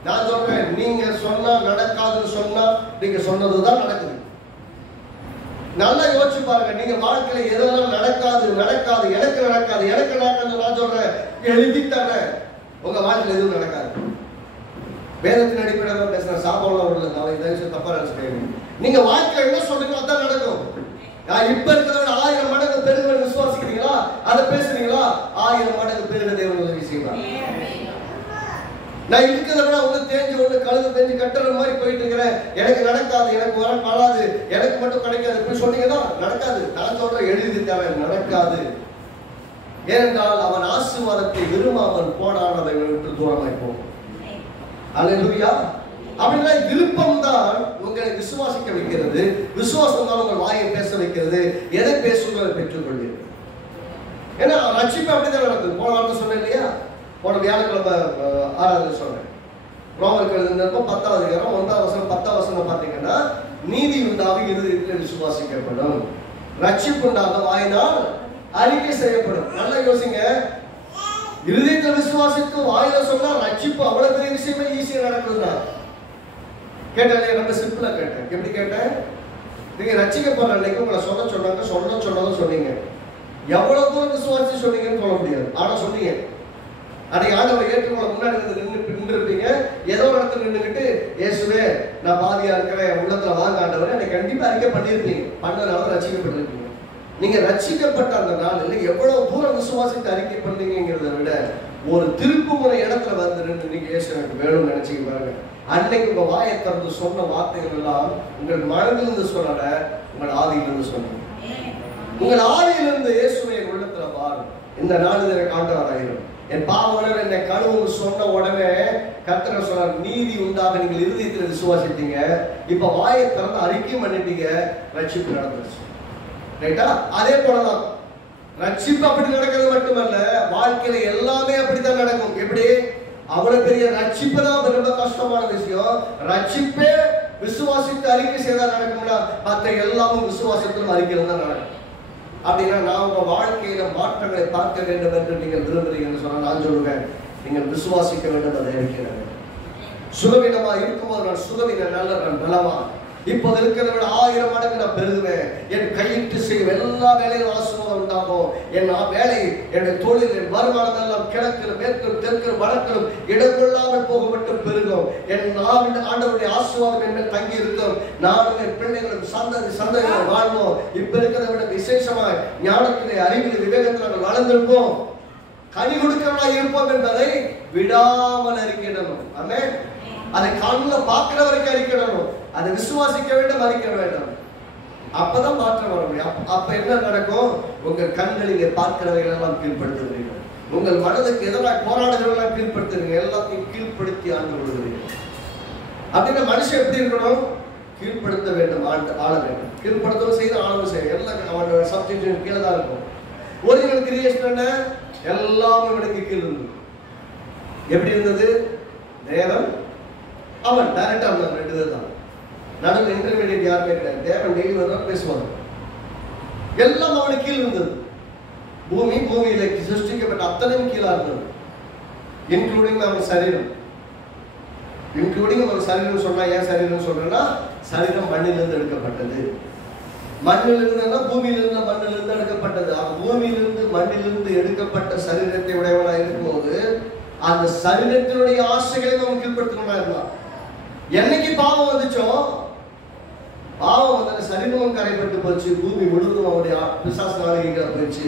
நான் சொல்றேன், நீங்க சொன்னா நடக்காதுன்னு சொன்னா நீங்க சொன்னதுதான் நடக்குது. நல்லா யோசிச்சு பாருங்க. நீங்க வாழ்க்கையில எதெல்லாம் நடக்காது எனக்கு நடக்காது நான் சொல்றேன், எழுதி தரேன், உங்க வாழ்க்கையில எதுவும் நடக்காது. வேதத்தின் அடிப்படையில் பேசுற சாப்பாடுலாம் உள்ளது. நான் இதை தப்பா நினைச்சுக்கேன். நீங்க வாழ்க்கையில என்ன சொல்றீங்களோ அதான் நடக்கும். இப்ப இருக்கிறத 1000 மடங்கு பெருக விசுவாசிக்கிறீங்களா? அதை பேசுறீங்களா? 1000 மடங்கு பெருக தேவன் உதவி செய்வார். நான் இருக்கிறத விட ஒண்ணு தேஞ்சு ஒண்ணு கழுது தேஞ்சு கட்டுற மாதிரி போயிட்டு இருக்கிறேன். எனக்கு நடக்காது, எனக்கு வராது, எனக்கு மட்டும் கிடைக்காது இப்படி சொன்னீங்கன்னா நடக்காது. நான் சொல்றேன், எழுதி தேவை நடக்காது. ஏனென்றால் அவன் ஆசீர்வாதத்தை விரும்பாமல் போனானதை விட்டு தூரமாய் போகும். அல்லேலூயா. அப்படின்னா விருப்பம் தான் உங்களை விசுவாசிக்க வைக்கிறது. விசுவாசம் தான் உங்கள் வாயை பேச வைக்கிறது. எதை பேசுவதை பெற்றுக் கொள்வீர்கள். ஏன்னா ரட்சிப்பு அப்படிதான் நடக்குது. போன வார்த்தை சொன்னேன் இல்லையா? போன வியாழக்கிழமை ஆராதனை சொன்னேன். ரோமருக்கு எழுதினப்போ 10வது அதிகாரம் 1வது வசனம் 10வது வசனம் பார்த்தீங்கன்னா, நீதி உண்டாக இருதயத்தில் விசுவாசிக்கப்படும், ரட்சிப்பு உண்டாக வாயினால் அறிக்கை செய்யப்படும். நல்லா யோசிங்க. இருதயத்தில் விசுவாசித்து வாயில சொன்னா ரட்சிப்பு அவ்வளவு பெரிய விஷயமே ஈஸியா நடக்குதுதான். கேட்டேன், ரொம்ப சிம்பிளா கேட்டேன். எப்படி கேட்டேன்? நீங்க ரட்சிக்கப்படுற அன்னைக்கு உங்களை சொன்னதும் சொன்னீங்க. எவ்வளவு தூரம் விசுவாசி சொன்னீங்கன்னு சொல்ல முடியாது, ஆனா சொன்னீங்க. அன்னைக்கு ஆண்டவரை ஏற்றுக்கொள்ள முன்னாடி நின்று இருப்பீங்க. ஏதோ ஒரு இடத்துல நின்றுக்கிட்டு இயேசுவே நான் பாதியா இருக்கிறேன் உள்ளத்துல வாங்க ஆண்டவரே அன்னைக்கு கண்டிப்பா அறிக்கை பண்ணியிருப்பீங்க. பண்ணனால ரட்சிக்கப்பட்டிருப்பீங்க. நீங்க ரட்சிக்கப்பட்ட அந்த நாளில் எவ்வளவு தூரம் விசுவாசித்து அறிக்கை பண்ணீங்கிறத விட ஒரு திருப்பு முறை இடத்துல வந்து நின்று நீங்க இயேசு எனக்கு வேணும்னு நினைச்சிக்க பாருங்க. அன்னைக்கு உங்க வாயை திறந்து சொன்ன வார்த்தைகள் எல்லாம் உங்கள் மனதிலிருந்து சொல்லல, உங்கள் ஆதியிலிருந்து சொன்ன. உங்கள் ஆதியிலிருந்து இயேசுவை என் உள்ளத்துல பாருங்க. இந்த நாள் எனக்கு ஆண்டவராயிரும். என் பாவனர் என்னை கழுவு சொன்ன உடனே கர்த்தர் சொன்னார், நீதி உண்டாக நீங்கள் இருதயத்தில் விசுவாசித்தீங்க, இப்ப வாயை திறந்து அறிக்கை பண்ணிட்டீங்க, ரட்சிப்பு நடந்துச்சு. ரைட்டா? அதே போலதான் ரட்சிப்பு அப்படி நடக்கிறது மட்டுமல்ல, வாழ்க்கையில எல்லாமே அப்படித்தான் நடக்கும். எப்படி? அவ்வளவு பெரிய ரட்சிப்பு தான் ரொம்ப கஷ்டமான விஷயம். ரட்சிப்பே விசுவாசித்து அறிக்கை செய்தா நடக்கும்னா மற்ற எல்லாமும் விசுவாசத்திலும் அறிக்கையில தான் நடக்கும். அப்படின்னா நான் உங்க வாழ்க்கையில மாற்றங்களை பார்க்க வேண்டும் என்று நீங்கள் விரும்புறீங்கன்னு சொன்னா நான் சொல்லுவேன், நீங்கள் விசுவாசிக்க வேண்டும். அதை அறிக்கையில சுகவீனமா இருக்கும்போது நான் சுகவீன நல்ல நான் பலமா, இப்போது இருக்கிறத விட 1000 மடங்கு நான் பெருகுவேன். என் கையிட்டு செய்யும் எல்லா வேலையும் ஆசீர்வாதம் உண்டாகும். என் வேலை, என்னுடைய தொழில், என் வருமானம் எல்லாம் கிழக்கிலும் மேற்கிலும் தெற்கிலும் வடக்கிலும் இடங்கொள்ளாமல் போகப்பட்டு பெருகும். என் ஆண்டவருடைய ஆசீர்வாதம் என் மேல் தங்கி இருக்கும். நானும் என் பிள்ளைகளும் சந்ததிகளும் வாழ்வோம். இப்ப இருக்கிறத விட விசேஷமாய் ஞானத்திலே, அறிவிலே, விவேகத்தில் நாங்கள் வளர்ந்திருப்போம், கனி கொடுக்கிறவர்களா இருப்போம் என்பதை விடாமல் அறிக்கையிடணும். ஆமென். அதை கண்ணில் பார்க்கிற வரைக்கும் அறிக்கையிடணும். அதை விசுவாசிக்க வேண்டும், அறிக்க வேண்டும். அப்பதான் மாற்றம் வர முடியும். அப்ப என்ன நடக்கும்? உங்கள் கண்களிலே பார்க்கிறவர்கள் எல்லாம் கீழ்படுத்துகிறீர்கள். உங்கள் மனதுக்கு எதிராக போராடுகிறவர்கள் கீழ்படுத்துறீங்க. எல்லாத்தையும் கீழ்படுத்தி ஆண்டு கொள்கிறீர்கள். அப்படின்னா மனுஷன் எப்படி இருக்கணும்? கீழ்படுத்த வேண்டும், ஆள வேண்டும். கீழ்படுத்தவும் செய்து ஆளவும் செய்யும். எல்லாம் அவனோட சப்ஜெக்ட் கீழே தான் இருக்கும். ஒரிஜினல் கிரியேஷன் என்ன? எல்லாமே இவனுக்கு கீழ் இருந்தது. எப்படி இருந்தது? தேவன் அவன் டைரக்டா இருந்தாங்க. 2 பேர் தான். நடுவில் இன்டர்மீடியட் யாருமே கிடையாது. தேவன் டெய்லி வருவார், பேசுவாங்க. எல்லாம் அவனுக்கு கீழ் இருந்தது. பூமியில சிருஷ்டிக்கப்பட்ட அத்தனையும் கீழா இருந்தது, இன்க்ளூடிங் அவன் சரீரம். இன்க்ளூடிங் அவன் சரீரம் சொன்னா ஏன் சரீரம் சொல்றேன்னா, சரீரம் மண்ணிலிருந்து எடுக்கப்பட்டது. மண்ணிலிருந்து பூமியிலிருந்து மண்ணிலிருந்து எடுக்கப்பட்டது. பூமியிலிருந்து மண்ணிலிருந்து எடுக்கப்பட்ட சரீரத்தை உடையவனா இருக்கும்போது அந்த சரீரத்தினுடைய ஆசைகளை அவன் கீழ்படுத்தணும்னா இருந்தான். என்னைக்கு பாவம் வந்துச்சோ, பாவம் வந்த சரீரமும் கரைப்பட்டு போச்சு. பூமி முழுவதும் அவனுடைய பிசாசு நாளிகைக்குள்ள போயிடுச்சு.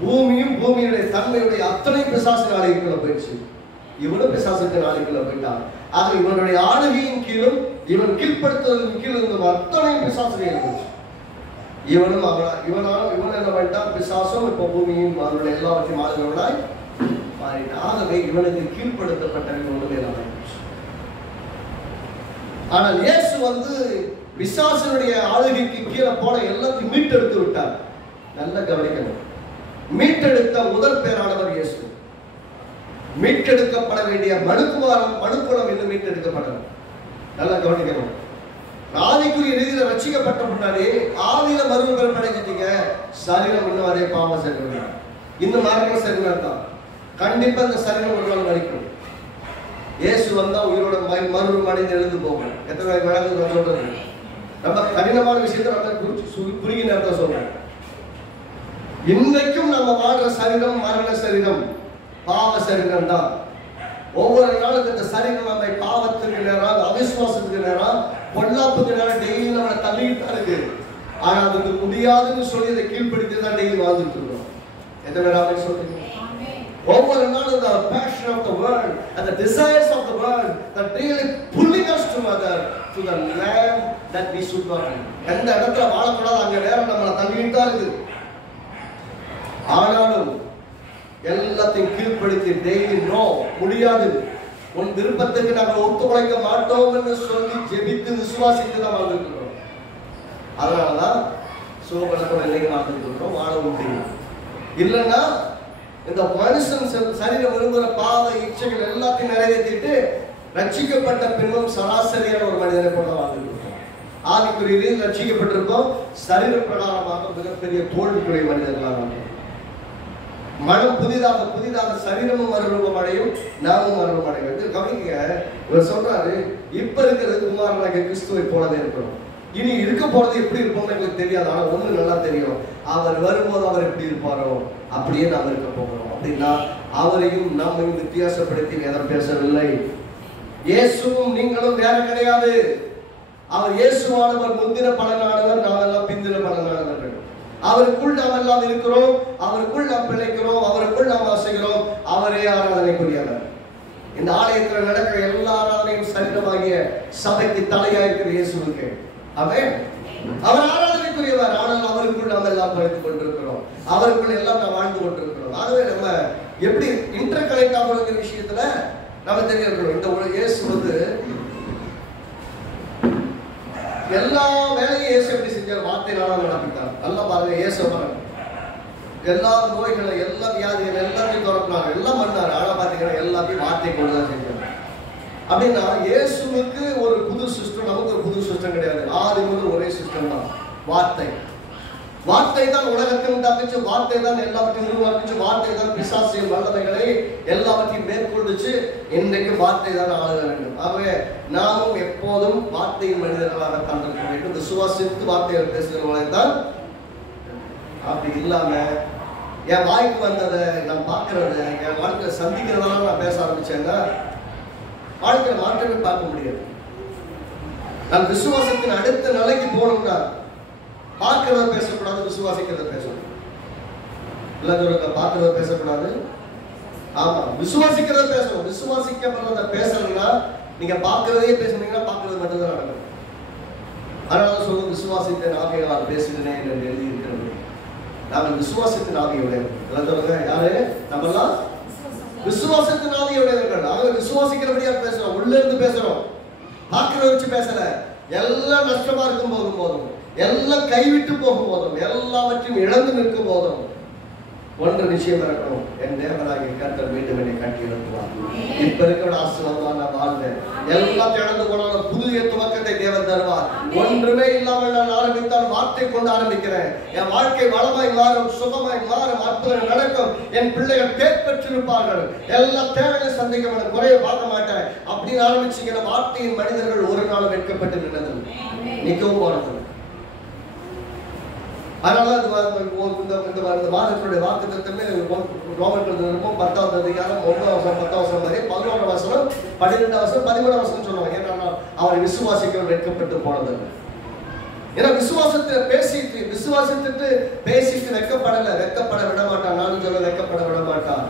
பூமியும் பூமியுடைய தன்மையுடைய அத்தனை பிசாசு நாளிகைக்குள்ள போயிடுச்சு. இவனும் பிசாசுக்கு நாளிகைக்குள்ள போயிட்டான். ஆக இவனுடைய ஆளுகையின் கீழும் இவன் கீழ்படுத்துவதற்கு கீழ் இருந்த அத்தனை பிசாசுகள் போச்சு. இவன் என்ன பண்ணிட்டான்? பிசாசும் இப்ப பூமியும் அவனுடைய எல்லாவற்றையும் ஆளுகிறவனாய் மாறிட்டான். ஆகவே இவனுக்கு கீழ்படுத்தப்பட்டவன் ஒன்றுமே தான். ஆனால் இயேசு வந்து பிசாசினுடைய ஆளுகைக்கு கீழே போன எல்லாத்தையும் மீட்டெடுத்து விட்டார். நல்ல கவனிக்கணும். மீட்டெடுத்த முதல் பேரானவர் இயேசு. மீட்டெடுக்கப்பட வேண்டிய மனுக்குலம் இன்னும் மீட்டெடுக்கப்படணும். நல்லா கவனிக்கணும். ஆவிக்குரிய ரீதியில ரட்சிக்கப்பட்ட முன்னாடி ஆவியில மறுபெரும் அடைஞ்சிட்டீங்க. சரீரம் இன்னும் அதே பாவம் சரீரம், இன்னும் மரண சரீரம் தான். கண்டிப்பா இந்த சரீரம் ஒரு நாள் மறிக்கும். இயேசு வந்தா உயிரோட மறுபெரும் அடைந்து எழுந்து போகும். எத்தனை வழக்கு சொல்றது? நம்ம கடினமான விஷயத்தை நம்ம குறுகிய நேரத்தை சொல்றோம். இன்னைக்கும் நம்ம வாழ்ற சரீரம் மரண சரீரம், பாவ சரீரம் தான். ஒவ்வொரு நாளுக்கு இந்த சரீரம் நம்ம பாவத்துக்கு நேரம், அவிசுவாசத்துக்கு நேரம், பொல்லாப்புக்கு நேரம் டெய்லி நம்மளை தள்ளிட்டு தான் இருக்கு. ஆனா அதுக்கு முடியாதுன்னு சொல்லி அதை கீழ்படுத்தி தான் டெய்லி வாழ்ந்துட்டு இருக்கோம். எத்தனை நேரம் சொல்றீங்க? ஒவ்வொரு நாளும் the passion of the world and the desires of the world that really pulling us to the land that we should not be. எந்த இடத்துல வாழக்கூடாது அங்க நேரம் நம்மளை தள்ளிட்டு தான் இருக்கு. ஆனாலும் எல்லாத்தையும் கீழ்படுத்தி டெய்லி நோ முடியாது, உன் விருப்பத்துக்கு நாங்கள் ஒத்துழைக்க மாட்டோம் என்று சொல்லி ஜெபித்து விசுவாசித்து தான் வாழ்ந்துருக்கிறோம். அதனாலதான் சோபனத்தோட இல்லைங்க வாழ்ந்துருக்கிறோம், வாழ முடியும். இல்லைன்னா இந்த மனுஷன் சரீரம் விரும்புகிற பாவ இச்சைகள் எல்லாத்தையும் நிறைவேற்றிட்டு ரட்சிக்கப்பட்ட பின்னும் சராசரியான ஒரு மனிதனை போல வாழ்ந்துருக்கிறோம். ஆவிக்குரிய ரட்சிக்கப்பட்டிருக்கோம், சரீர பிரகாரமாக மிகப்பெரிய தோல்விக்குரிய மனிதர்களாக மனம் புதிதாக சரீரமும் மறுரூபம் அடையும், நாமும் மறுரூபம் அடையும். கவனிக்க, இவர் சொல்றாரு, இப்ப இருக்கிறது குமாரனாகிய கிறிஸ்துவை போலவே இருக்கிறோம். இனி இருக்க போறது எப்படி இருப்போம்னு எங்களுக்கு தெரியாது. ஆனா ஒண்ணு நல்லா தெரியும், அவர் வரும்போது அவர் எப்படி இருப்பாரோ அப்படியே நாம் இருக்க போகிறோம். அப்படின்னா அவரையும் நம்மையும் வித்தியாசப்படுத்தி வேதம் பேசவில்லை. இயேசுவும் நீங்களும் வேற கிடையாது. அவர் இயேசுவானவர் முந்தின பலனானவர், நாம் எல்லாம் பிந்தின பலனானவர்கள். அவருக்குள் நாம் எல்லாம் இருக்கிறோம், அவருக்குள் நாம் பிழைக்கிறோம், அவருக்குள் நாம் வாசிக்கிறோம். அவரே ஆராதனைக்குரியவர். இந்த ஆலயத்தில் நடக்கிற எல்லா ஆராதனையும் சரீரமாகிய சபைக்கு தலையா இருக்கிற இயேசுவுக்கு ஆமென். அவர் ஆராதனைக்குரியவர். ஆனால் அவருக்குள் நாம் எல்லாம் படைத்துக் கொண்டிருக்கிறோம், அவருக்குள் எல்லாம் நாம் வாழ்ந்து கொண்டிருக்கிறோம். ஆகவே நம்ம எப்படி இன்டர் கனெக்ட் ஆகிற விஷயத்துல நம்ம தெரியணும். இந்த இயேசு வந்து எல்லா வேலையும் இயேசு எப்படி செஞ்சார்? வார்த்தையினால நடப்பித்தார். நல்லா பாருங்க, இயேசு பாருங்க, எல்லா நோய்களை, எல்லா வியாதிகள் எல்லாத்தையும் தொடர்ந்தாங்க, எல்லாம் பண்ணாரு. ஆனா பாத்தீங்கன்னா எல்லாத்தையும் வார்த்தை கொண்டுதான் செஞ்சாங்க. அப்படின்னா இயேசுவுக்கு ஒரு புது சிஸ்டம், நமக்கு ஒரு புது சிஸ்டம் கிடையாது. ஆதி முதல் ஒரே சிஸ்டம் தான், வார்த்தை. வார்த்தை தான் உலகத்தை உண்டாக்குச்சு, வார்த்தை தான் எல்லாவற்றையும் உருவாக்குச்சு, வார்த்தை தான் பிசாசின் வல்லமைகளை எல்லாவற்றையும் மேற்கொண்டுச்சு. இன்றைக்கு வார்த்தை தான் ஆள வேண்டும். ஆகவே நாமும் எப்போதும் வார்த்தையின் மனிதர்களாக தான் இருக்க வேண்டும். விசுவாசித்து வார்த்தையை பேசுகிறவங்களை தான். அப்படி இல்லாம என் வாய்க்கு வந்ததை நான் பார்க்கறத, என் வாழ்க்கையை சந்திக்கிறதெல்லாம் நான் பேச ஆரம்பிச்சேன்னா வாழ்க்கையை மாற்றமே பார்க்க முடியாது. நான் விசுவாசத்தின் அடுத்த நிலைக்கு போகணும்னா பார்க்கிறத பேசக்கூடாது, விசுவாசிக்கிறத பேசணும். எல்லாரும் பார்க்கிறத பேசக்கூடாது, ஆமா விசுவாசிக்கிறத பேசணும். விசுவாசிக்கப்படுறத பேசணும்னா நீங்க பார்க்கிறதையே பேசுனீங்கன்னா பார்க்கறது மட்டும்தான் நடக்கும். அதனால சொல்லுங்க, விசுவாசித்த ஆவியால் பேசுகிறேன் என்று எழுதி இருக்கிறது. நாங்கள் விசுவாசத்தின் ஆவியுடையவர்கள். எல்லாம் சொல்லுங்க, யாரு? நம்மெல்லாம் விசுவாசத்தின் ஆவியுடையவர்கள். நாங்கள் விசுவாசிக்கிறபடியா பேசுறோம், உள்ள இருந்து பேசுறோம், பார்க்கிறத வச்சு பேசல. எல்லாம் நஷ்டமா இருக்கும் போதும், எல்லாம் கைவிட்டு போகும் போதும், எல்லாவற்றையும் இழந்து நிற்கும் போதும் ஒன்று நிச்சயம் இருக்கணும், என் தேவனாகிய கர்த்தர் மீண்டும் என்னை கட்டி எழுப்புவார். இப்ப இருக்கிற ஆசீர்வாதம் நான் வாழ்ந்தேன். எல்லாத்தையும் இழந்து போனாலும் புதிய துவக்கத்தை தேவன் தருவார். ஒன்றுமே இல்லாமல் நான் ஆரம்பித்தால் வார்த்தை கொண்டு ஆரம்பிக்கிறேன். என் வாழ்க்கை வளமாய் மாறும், சுகமாய் மாறும், அற்புதம் நடக்கும். என் பிள்ளைகள் பேர் பெற்றிருப்பார்கள். எல்லா தேவையை சந்திக்க குறைய பார்க்க மாட்டேன் அப்படின்னு ஆரம்பிச்சீங்கன்னா வார்த்தையின் மனிதர்கள் ஒரு நாள் வெட்கப்பட்டு நின்னது நிற்கவும் போனது. அதனால இந்த வாரத்தினுடைய வாக்குத்தத்தமே ரோமர்கள் 10ஆம் அதிகாரம் 9ஆம் வசனம் 10ஆம் வசனம் வரை 11ஆம் வசனம் 12ஆம் வசனம் 13ஆம் வசனம் சொல்லுவாங்க. ஏன்னா அவரை விசுவாசிக்க வெட்கப்பட்டு போனது. ஏன்னா விசுவாசித்துட்டு பேசிட்டு வெட்கப்படல, வெட்கப்பட விட மாட்டான். நானும் சொல்ல வெட்கப்பட விட மாட்டான்.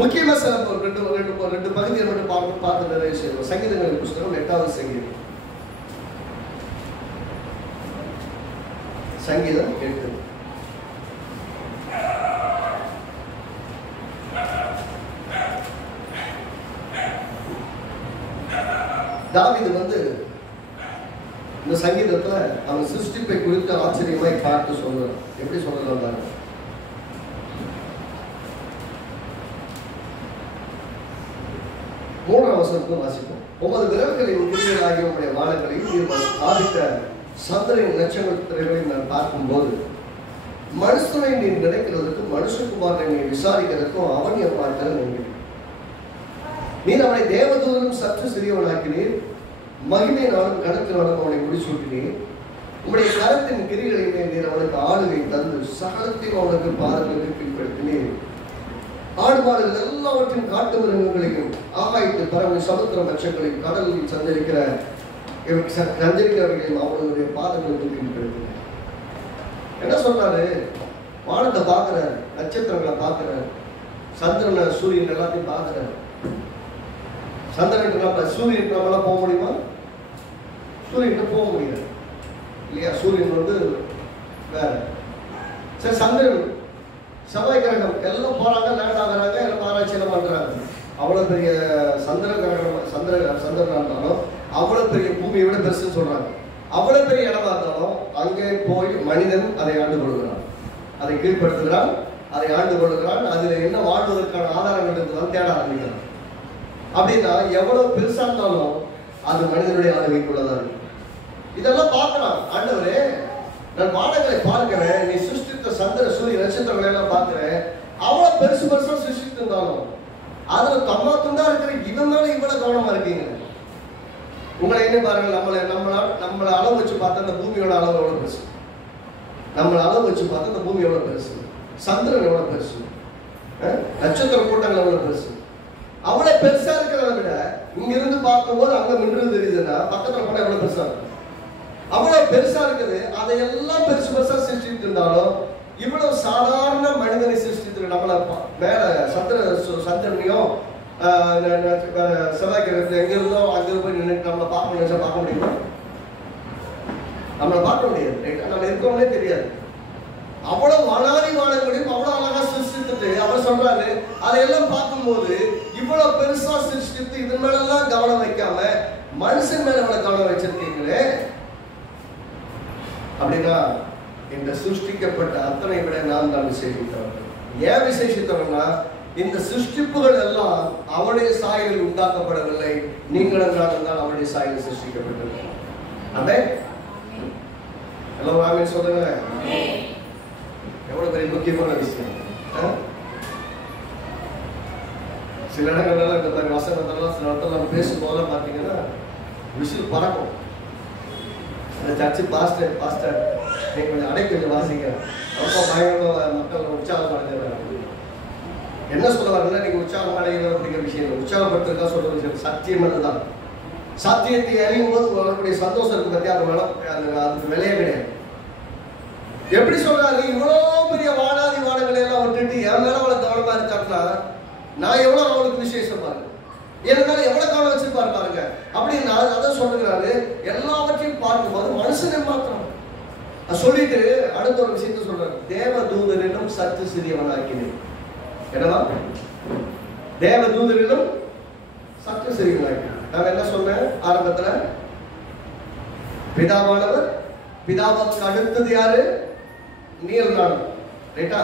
முக்கியமா சில ரெண்டு பகுதியை மட்டும் பார்த்து நிறைய செய்வோம். சங்கீதங்களின் புஸ்தகம் 8வது சங்கீதம், சங்கீதம் 8. தாவீது வந்து இந்த சங்கீதத்துல அவன் சிருஷ்டிப்பை குறித்து ஆச்சரியமாய் பார்த்து சொல்றான். எப்படி சொல்றான் பாருங்க. 3ஆம் வசனத்தை வாசிப்போம். உமது விரல்களின் கிரியைகளாகிய உம்முடைய வானங்களையும் நீர் ஸ்தாபித்த சந்திரனின் நட்சத்திரங்களையும் நான் பார்க்கும்போது மனுஷனை நீ நினைக்கிறதுக்கும் மனுஷகுமாரனை நீ விசாரிக்கிறதுக்கும் அவன் எவ்வாறு நினைக்கிறேன். நீர் அவனை தேவதூதனும் சற்று சிறியவனாக்கினீர், மகிமையினாலும் கணக்கினாலும் அவனை முடிசூட்டினீர். உம்முடைய கரத்தின் கிரிகளிலே நீர் அவனுக்கு ஆளுகை தந்து சகலத்தையும் அவனுக்கு பாதங்களுக்கு கீழ்படுத்தினீர். ஆடு மாடுகள் எல்லாவற்றையும் காட்டு மிருகங்களையும் ஆகாயத்து பறவை சமுத்திர மச்சங்களையும் கடலில் சஞ்சரிக்கிறவர்களையும் அவர்களுடைய பாதங்களுக்கு கீழ்படுத்தினார். என்ன சொல்றாரு? வானத்தை பார்க்கிற, நட்சத்திரங்களை பார்க்கிற, சந்திரனை சூரியன் எல்லாத்தையும் பார்க்கிற. சந்திரன் சூரியன் நம்மளாம் போக முடியுமா? சூரியன் போக முடியாது இல்லையா? சூரியன் வந்து வேற. சரி, சந்திரன் செவ்வாய் கிரகம் எல்லாம் போறாங்க, லேண்ட் ஆகுறாங்க, எல்லாம் ஆராய்ச்சி எல்லாம் பண்றாங்க. அவ்வளவு பெரிய சந்திர கிரகம், சந்திரனா இருந்தாலும் அவ்வளவு பெரிய பூமியை விட பெருசுன்னு சொல்றாங்க. அவ்வளவு பெரிய இடமா இருந்தாலும் அங்கே போய் மனிதன் அதை ஆண்டு கொள்கிறான், அதை கீழ்படுத்துகிறான், அதை ஆண்டு கொள்கிறான். அதுல என்ன வாழ்வதற்கான ஆதாரங்கள் இருக்குதான் தேட ஆரம்பிக்கிறான். அப்படின்னா எவ்வளவு பெருசா இருந்தாலும் அது மனிதனுடைய ஆளுகைக்குள்ளதான் இருக்கு. இதெல்லாம் பார்க்கலாம். ஆண்டவரே, நான் வானங்களை பார்க்கிறேன், நீ சிருஷ்டித்த சந்திர சூரிய நட்சத்திரங்களை எல்லாம் பார்க்கிறேன். அவ்வளவு பெருசு பெருசா சிருஷ்டித்து இருந்தாலும் அதுல தம்மாத்துண்டா இருக்கிற இவன் மேல இவ்வளவு கவனமா இருக்கீங்க. உங்களை என்ன பாருங்க, நம்மளை அளவு வச்சு பார்த்தா அந்த பூமியோட அளவு எவ்வளவு பெருசு, நம்மளை அளவு வச்சு பார்த்தா அந்த பூமி எவ்வளவு பெருசு, சந்திரன் எவ்வளவு பெருசு, நட்சத்திர கூட்டங்கள் அவ்வளவு பெருசு. அவ்வளவு பெருசா இருக்கிறத விட இங்க இருந்து பார்க்கும்போது அங்க மின்னல் தெரியுதுன்னா பக்கத்துல போனா எவ்வளவு பெருசா இருக்கும். அவ்வளவு பெருசா இருக்குது. அதையெல்லாம் பெருசு பெருசா சிருஷ்டிட்டு இருந்தாலும் இவ்வளவு சாதாரண மனிதனை சிருஷ்டித்து நம்மள மேல சந்திரனையும் செவ்வாய் கிரகத்துல எங்க இருந்தோ அங்க போய் நின்றுட்டு நம்மளை பார்க்க நினைச்சா பார்க்க முடியுமா? நம்மளை பார்க்க முடியாது. நம்ம இருக்கவங்களே தெரியாது. அவ்வளவு வானாதி வானங்களையும் அவ்வளவு அழகா சிருஷ்டித்துட்டு அவர் சொல்றாரு, அதையெல்லாம் பார்க்கும்போது இவ்வளவு பெருசா சிருஷ்டித்து இதன் மேல எல்லாம் கவனம் வைக்காம மனுஷன் மேல எவ்வளவு கவனம் வச்சிருக்கீங்களே அப்படின்னா இந்த சிருஷ்டிக்கப்பட்ட அத்தனை விட நான் தான் விசேஷித்தவர்கள். ஏன் விசேஷித்தவன்னா இந்த சிருஷ்டிப்புகள் எல்லாம் அவருடைய சாயலில் உண்டாக்கப்படவில்லை, நீங்களும் நானும் தான் அவருடைய சாயலில் சிருஷ்டிக்கப்பட்டது. ஆமென். எல்லாரும் ஆமென் சொல்லுங்க. எவ்வளவு பெரிய முக்கியமான விஷயம். சில இடங்கள்ல இந்த மாதிரி வசனத்தெல்லாம் சில இடத்துல நம்ம பேசும்போதெல்லாம் பார்த்தீங்கன்னா விசில் பறக்கும். இந்த சர்ச்சு பாஸ்டர் நீங்க கொஞ்சம் அடைக்கொஞ்சம் வாசிங்க, ரொம்ப பயங்கரமா மக்கள் உற்சாகம் அடைஞ்சிடறாங்க. என்ன சொல்ல வரல, நீங்க உற்சாகம் அடைகிறது அப்படிங்கிற விஷயம் உற்சாகப்படுத்துறதா சொல்ற விஷயம் சத்தியம் அதுதான். சத்தியத்தை அறியும் போது வரக்கூடிய சந்தோஷம் இருக்கு பத்தி அதுக்கு விலையே கிடையாது. எப்படி சொல்றாரு, இவ்வளவு பெரிய வானாதி வானங்களை எல்லாம் விட்டுட்டு என் மேல அவ்வளவு கவனமா இருக்காருன்னா நான் எவ்வளவு அவளுக்கு விசேஷம் பாருங்க, என் மேல எவ்வளவு கவனம் வச்சிருப்பாரு பாருங்க அப்படின்னு அதான் சொல்லுகிறாரு. எல்லாவற்றையும் பார்க்கும்போது மனுஷனை மாத்திரம் சொல்லிட்டு அடுத்த ஒரு விஷயத்த சொல்றாரு, தேவ தூதரிலும் சற்று சிறியவனாக்கினேன். என்னவா? தேவ தூதரிலும் சற்று சிறியவனாக்கினேன். நான் என்ன சொன்னேன் ஆரம்பத்துல? பிதாவானவர், பிதாவுக்கு அடுத்தது யாரு? நீர் நானும். ரைட்டா?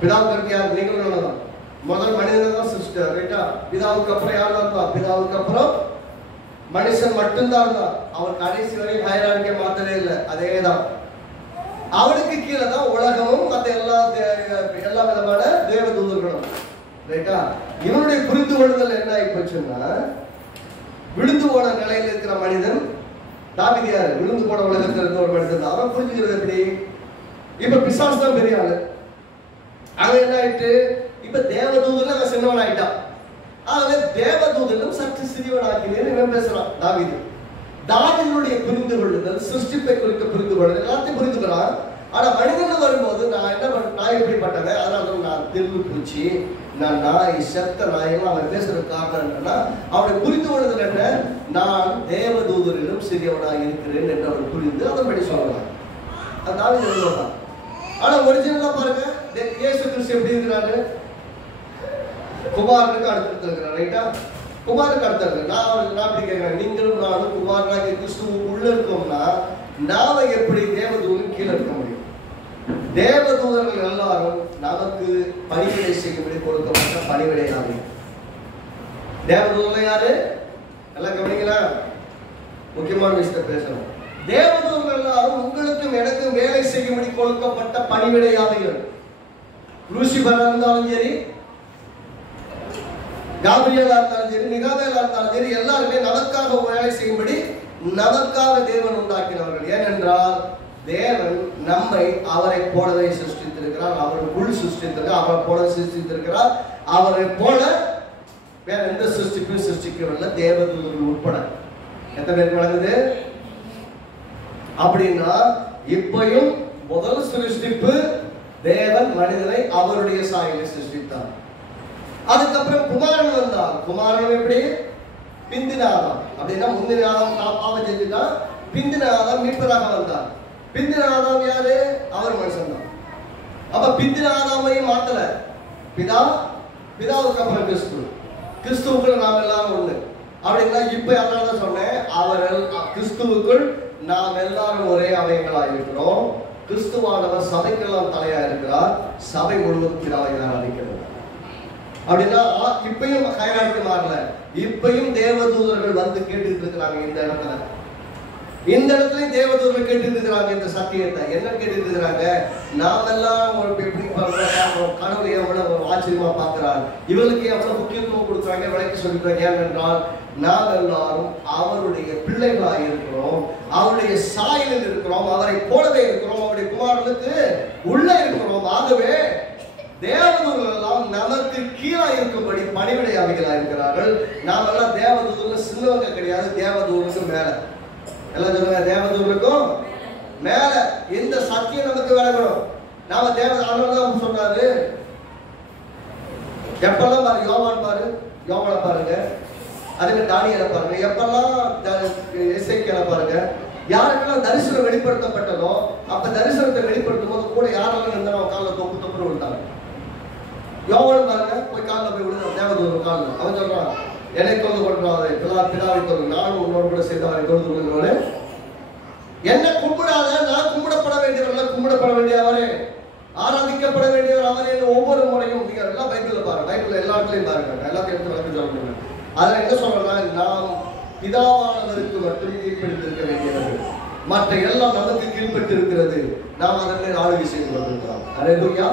பிதாவுக்கு அடுத்து யார்? நீங்களும் நானும் தான். முதல் மனிதன் தான் சிஸ்டர். ரைட்டா? பிதாவுக்கு அப்புறம் யார் தான்? பிதாவுக்கு அப்புறம் மனுஷன் மட்டும்தான் தான். அவர் கடைசி வரை ஹைரார்க்கியை மாற்றவே இல்லை, அதேதான். அவனுக்கு கீழே தான் உலகமும் மற்ற எல்லா விதமான தேவ தூதர்களும். ரைட்டா? இவனுடைய புரிந்து கொள்ளுதல் என்ன ஆயிப்போச்சுன்னா, விழுந்து போன நிலையில் இருக்கிற மனிதன் தாவீது யாரு? விழுந்து போன உலகத்தில் இருந்த ஒரு மனிதன். அவன் புரிஞ்சுக்கிறது எப்படி? இப்ப பிசாசு தான் பெரிய ஆளு. அவன் என்ன ஆயிட்டு இப்ப தேவதூதன் அவன் சின்னவன் ஆயிட்டான். ஆகவே தேவதூதனும் சற்று சிறியவனாக்கினேன்னு இவன் பேசுறான் தாவீது. தாவீதுடைய புரிந்து கொள்ளுதல், சிருஷ்டிப்பை குறித்த புரிந்து கொள்ளுதல் எல்லாத்தையும் புரிந்துக்கிறான். ஆனா மனிதன் வரும்போது நான் எப்படிப்பட்டவன், அதனால நான் திரும்பி பூச்சி நான் நாய் செத்த நாயெல்லாம் அவன் பேசுறது காரணம் என்னன்னா அவனை புரிந்து கொள்ளுதல் என்ன, நான் தேவதூதரிலும் சிறியவனாக இருக்கிறேன் என்று அவர் புரிந்து அதன்படி சொல்லலாம். அது தாவீது எழுதுவான். ஆனா ஒரிஜினலா பாருங்க, இயேசு கிறிஸ்து எப்படி இருக்கிறாரு? குமாரனுக்கு அடுத்து இருக்கிறார். ரைட்டா? குமாரனுக்கு அடுத்து நான் அப்படி கேட்கிறேன், நீங்களும் நானும் குமாரனாகிய கிறிஸ்துவுக்குள்ள இருக்கோம்னா நாம எப்படி தேவதூதன் கீழே இருக்க முடியும்? தேவதூதர்கள் எல்லாரும் நமக்கு பணிவிடை செய்யும்படி கொடுக்கப்பட்ட பணிவிடையாளி. தேவதூதர்கள் யாரு? எல்லாம் கவனிங்களா? முக்கியமான விஷயத்தை பேசணும். தேவதூதர்கள் எல்லாரும் உங்களுக்கும் எனக்கும் வேலை செய்யும்படி கொடுக்கப்பட்ட பணிவிடையாளிகள். லூசிபரா இருந்தாலும் சரி, காபிரியலா இருந்தாலும் சரி, மிகாவேலா இருந்தாலும் சரி, எல்லாருமே நமக்காக வேலை செய்யும்படி நமக்காக தேவன் உண்டாக்கினவர்கள். ஏனென்றால் தேவன் நம்மை அவரை போலவே சிருஷ்டித்திருக்கிறார். அவருக்குள் சிருஷ்டித்திருக்கிறார். அவரை போல சிருஷ்டித்திருக்கிறார். அவரை போல வேற எந்த சிருஷ்டிப்பையும் சிருஷ்டிக்கவில்லை, தேவதூதர்கள் உட்பட. எத்தனை பேருக்கு வழங்குது? அப்படின்னா இப்பயும் முதல் சிருஷ்டிப்பு தேவன் மனிதனை அவருடைய சாயலை சிருஷ்டித்தார். அதுக்கப்புறம் குமாரன் வந்தார். குமாரன் எப்படி? பிந்தின ஆதாம். அப்படின்னா முந்தின ஆதாம் பாவம் செஞ்சுட்டான், பிந்தின ஆதாம் மீட்பராக வந்தார். பிந்தின ஆதாம் யாரு? அவர் மனுஷன் தான். அப்ப பிந்தின ஆதாமையும் மாத்தல. பிதாவுக்கு அப்புறம் கிறிஸ்து, கிறிஸ்துவுக்குள்ள நாம் எல்லாரும் ஒண்ணு. அப்படின்னா இப்ப அதனாலதான் சொன்னேன், அவர்கள் கிறிஸ்துவுக்குள் நாம் எல்லாரும் ஒரே அவயங்களாக இருக்கிறோம். கிறிஸ்துவானவர் சபைக்கெல்லாம் தலையா இருக்கிறார். சபை முழுவதும் பிதாவை ஆராதிக்கிறது. அப்படின்னா இப்பயும் ஹைரார்க்கி மாறல. இப்பயும் தேவதூதர்கள் வந்து கேட்டுட்டு இருக்கிறாங்க. இந்த இடத்துல தேவதூதர்கள் கேட்டுட்டு இருக்கிறாங்க இந்த சத்தியத்தை. என்ன கேட்டுட்டு இருக்கிறாங்க? நாம் எல்லாம் எப்படி கடவுளை எவ்வளவு ஆச்சரியமா பார்க்கிறார், இவர்களுக்கு எவ்வளவு முக்கியத்துவம் கொடுக்குறாங்க விளக்கி சொல்லிக்கிறாங்க. ஏனென்றால் நாம் எல்லாரும் அவருடைய பிள்ளைகளாக இருக்கிறோம், அவருடைய சாயலில் இருக்கிறோம், அவரை போலவே இருக்கிறோம், அவருடைய குமாரனுக்கு உள்ள இருக்கிறோம். ஆக ஆகவே தேவதூதர்கள் எல்லாம் நமக்கு கீழே இருக்கும்படி பணிவிடையாளிகளா இருக்கிறார்கள். நாம எல்லாம் தேவதூதர்கள் சின்னவங்க கிடையாது, தேவதூதர்களுக்கு மேல. எல்லாம் சொல்லுங்க, தேவதூதர்களுக்கும் மேல. இந்த சத்தியம் நமக்கு விளங்கணும். நாம அதனாலதான் சொன்னாரு, எப்பெல்லாம் பாரு யோவான் பாரு, யோவான பாருங்க, அதுக்கு தானியேலை பாருங்க, எப்பெல்லாம் எசேக்கியேலை பாருங்க, யாருக்கெல்லாம் தரிசனம் வெளிப்படுத்தப்பட்டதோ அப்ப தரிசனத்தை வெளிப்படுத்தும் போது கூட யாரெல்லாம் இருந்தாலும் அவன் காலில் தொப்பு தொப்புன்னு விழுந்தாங்க. யோவான் பாருங்க, போய் காலில் போய் விழுந்தான் தேவதூதன் காலில். அவன் சொல்றான், என்னை தொழுது கொள்றாரு, பிதாவை தொழுது, நானும் உன்னோடு கூட சேர்ந்து அவரை தொழுது கொள்கிறவனே, என்ன கும்பிடாத, நான் கும்பிடப்பட வேண்டியவர்கள், கும்பிடப்பட வேண்டியவரே, ஆராதிக்கப்பட வேண்டியவர் அவரே. ஒவ்வொரு முறையும் நீங்க எல்லாம் பைபிள்ல பாருங்க, பைபிள்ல எல்லா இடத்துலயும் பாருங்க, எல்லாத்தையும் எடுத்து வழக்கு சொல்லுங்க. அதுல என்ன சொல்றேன்னா, நாம் பிதாவானவருக்கு மட்டும் கீழ்படுத்திருக்க வேண்டியவர்கள், மற்ற எல்லாம் நமக்கு கீழ்பட்டு இருக்கிறது. நாம் அதனை ஆளுகை செய்து கொண்டிருக்கிறோம். அல்லேலூயா.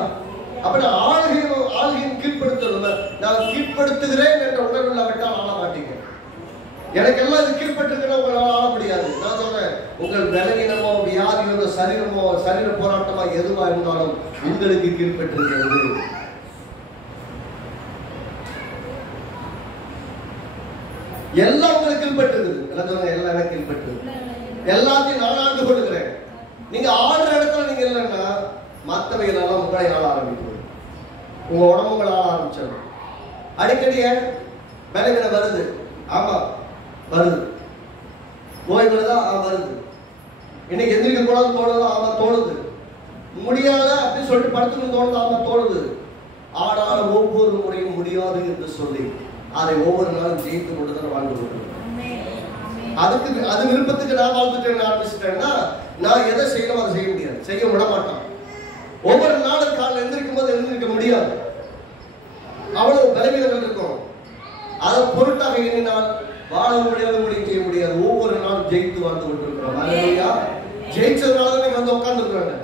அப்ப ஆளுகையின் கீழ்படுத்தணும். நான் கீழ்படுத்துகிறேன் என்ற உணர்வு இல்லாவிட்டால் ஆள மாட்டீங்க. எனக்கு எல்லாம் இது கீழ்பட்டு உங்களால் ஆள முடியாது. நான் சொல்றேன், உங்கள் பலவீனமோ வியாதியோ சரீரமோ சரீர போராட்டமா எதுவா இருந்தாலும் உங்களுக்கு கீழ்பட்டிருக்கிறது. எல்லாம் உங்களுக்கு கீழ்பட்டுருது. எல்லாம் சொல்லுங்க, எல்லாம் எனக்கு கீழ்பட்டு, எல்லாத்தையும் நான் ஆண்டு கொள்ளுகிறேன். நீங்க ஆடுற இடத்துல நீங்க இல்லைன்னா மற்றவைகள் எல்லாம் உங்களை ஆள ஆரம்பிக்கும். உங்க உடம்பு உங்களை ஆள ஆரம்பிச்சிடும். அடிக்கடி பலவீனம் வருது, ஆமா வருது. நோய் வருதா, வருது. இன்னைக்கு எந்திரிக்க கூடாது தோணுதா, ஆமா தோணுது. முடியாத அப்படின்னு சொல்லிட்டு படுத்துன்னு தோணுது, ஆமா தோணுது. ஆடாத ஒவ்வொரு முறையும் முடியாது என்று சொல்லி அதை ஒவ்வொரு நாளும் ஜெயித்து கொண்டுதான் வாழ்ந்து கொண்டு, அதுக்கு அது விருப்பத்துக்கு நான் வாழ்ந்துட்டேன் ஆரம்பிச்சுட்டேன்னா நான் எதை செய்யணும் அதை செய்ய முடியாது, செய்ய விட மாட்டான். ஒவ்வொரு நாளும் காலையில் எந்திரிக்கும் போது எழுந்திருக்க முடியாது, அவ்வளவு பலவீனங்கள் இருக்கும். அதை பொருட்டாக எண்ணினால் வாழ முடியாது, செய்ய முடியாது. ஒவ்வொரு நாளும் ஜெயித்து வாழ்ந்து கொண்டிருக்கிறோம். அல்லேலூயா. ஜெயிச்சதுனால நீங்க வந்து உட்கார்ந்துருக்காங்க.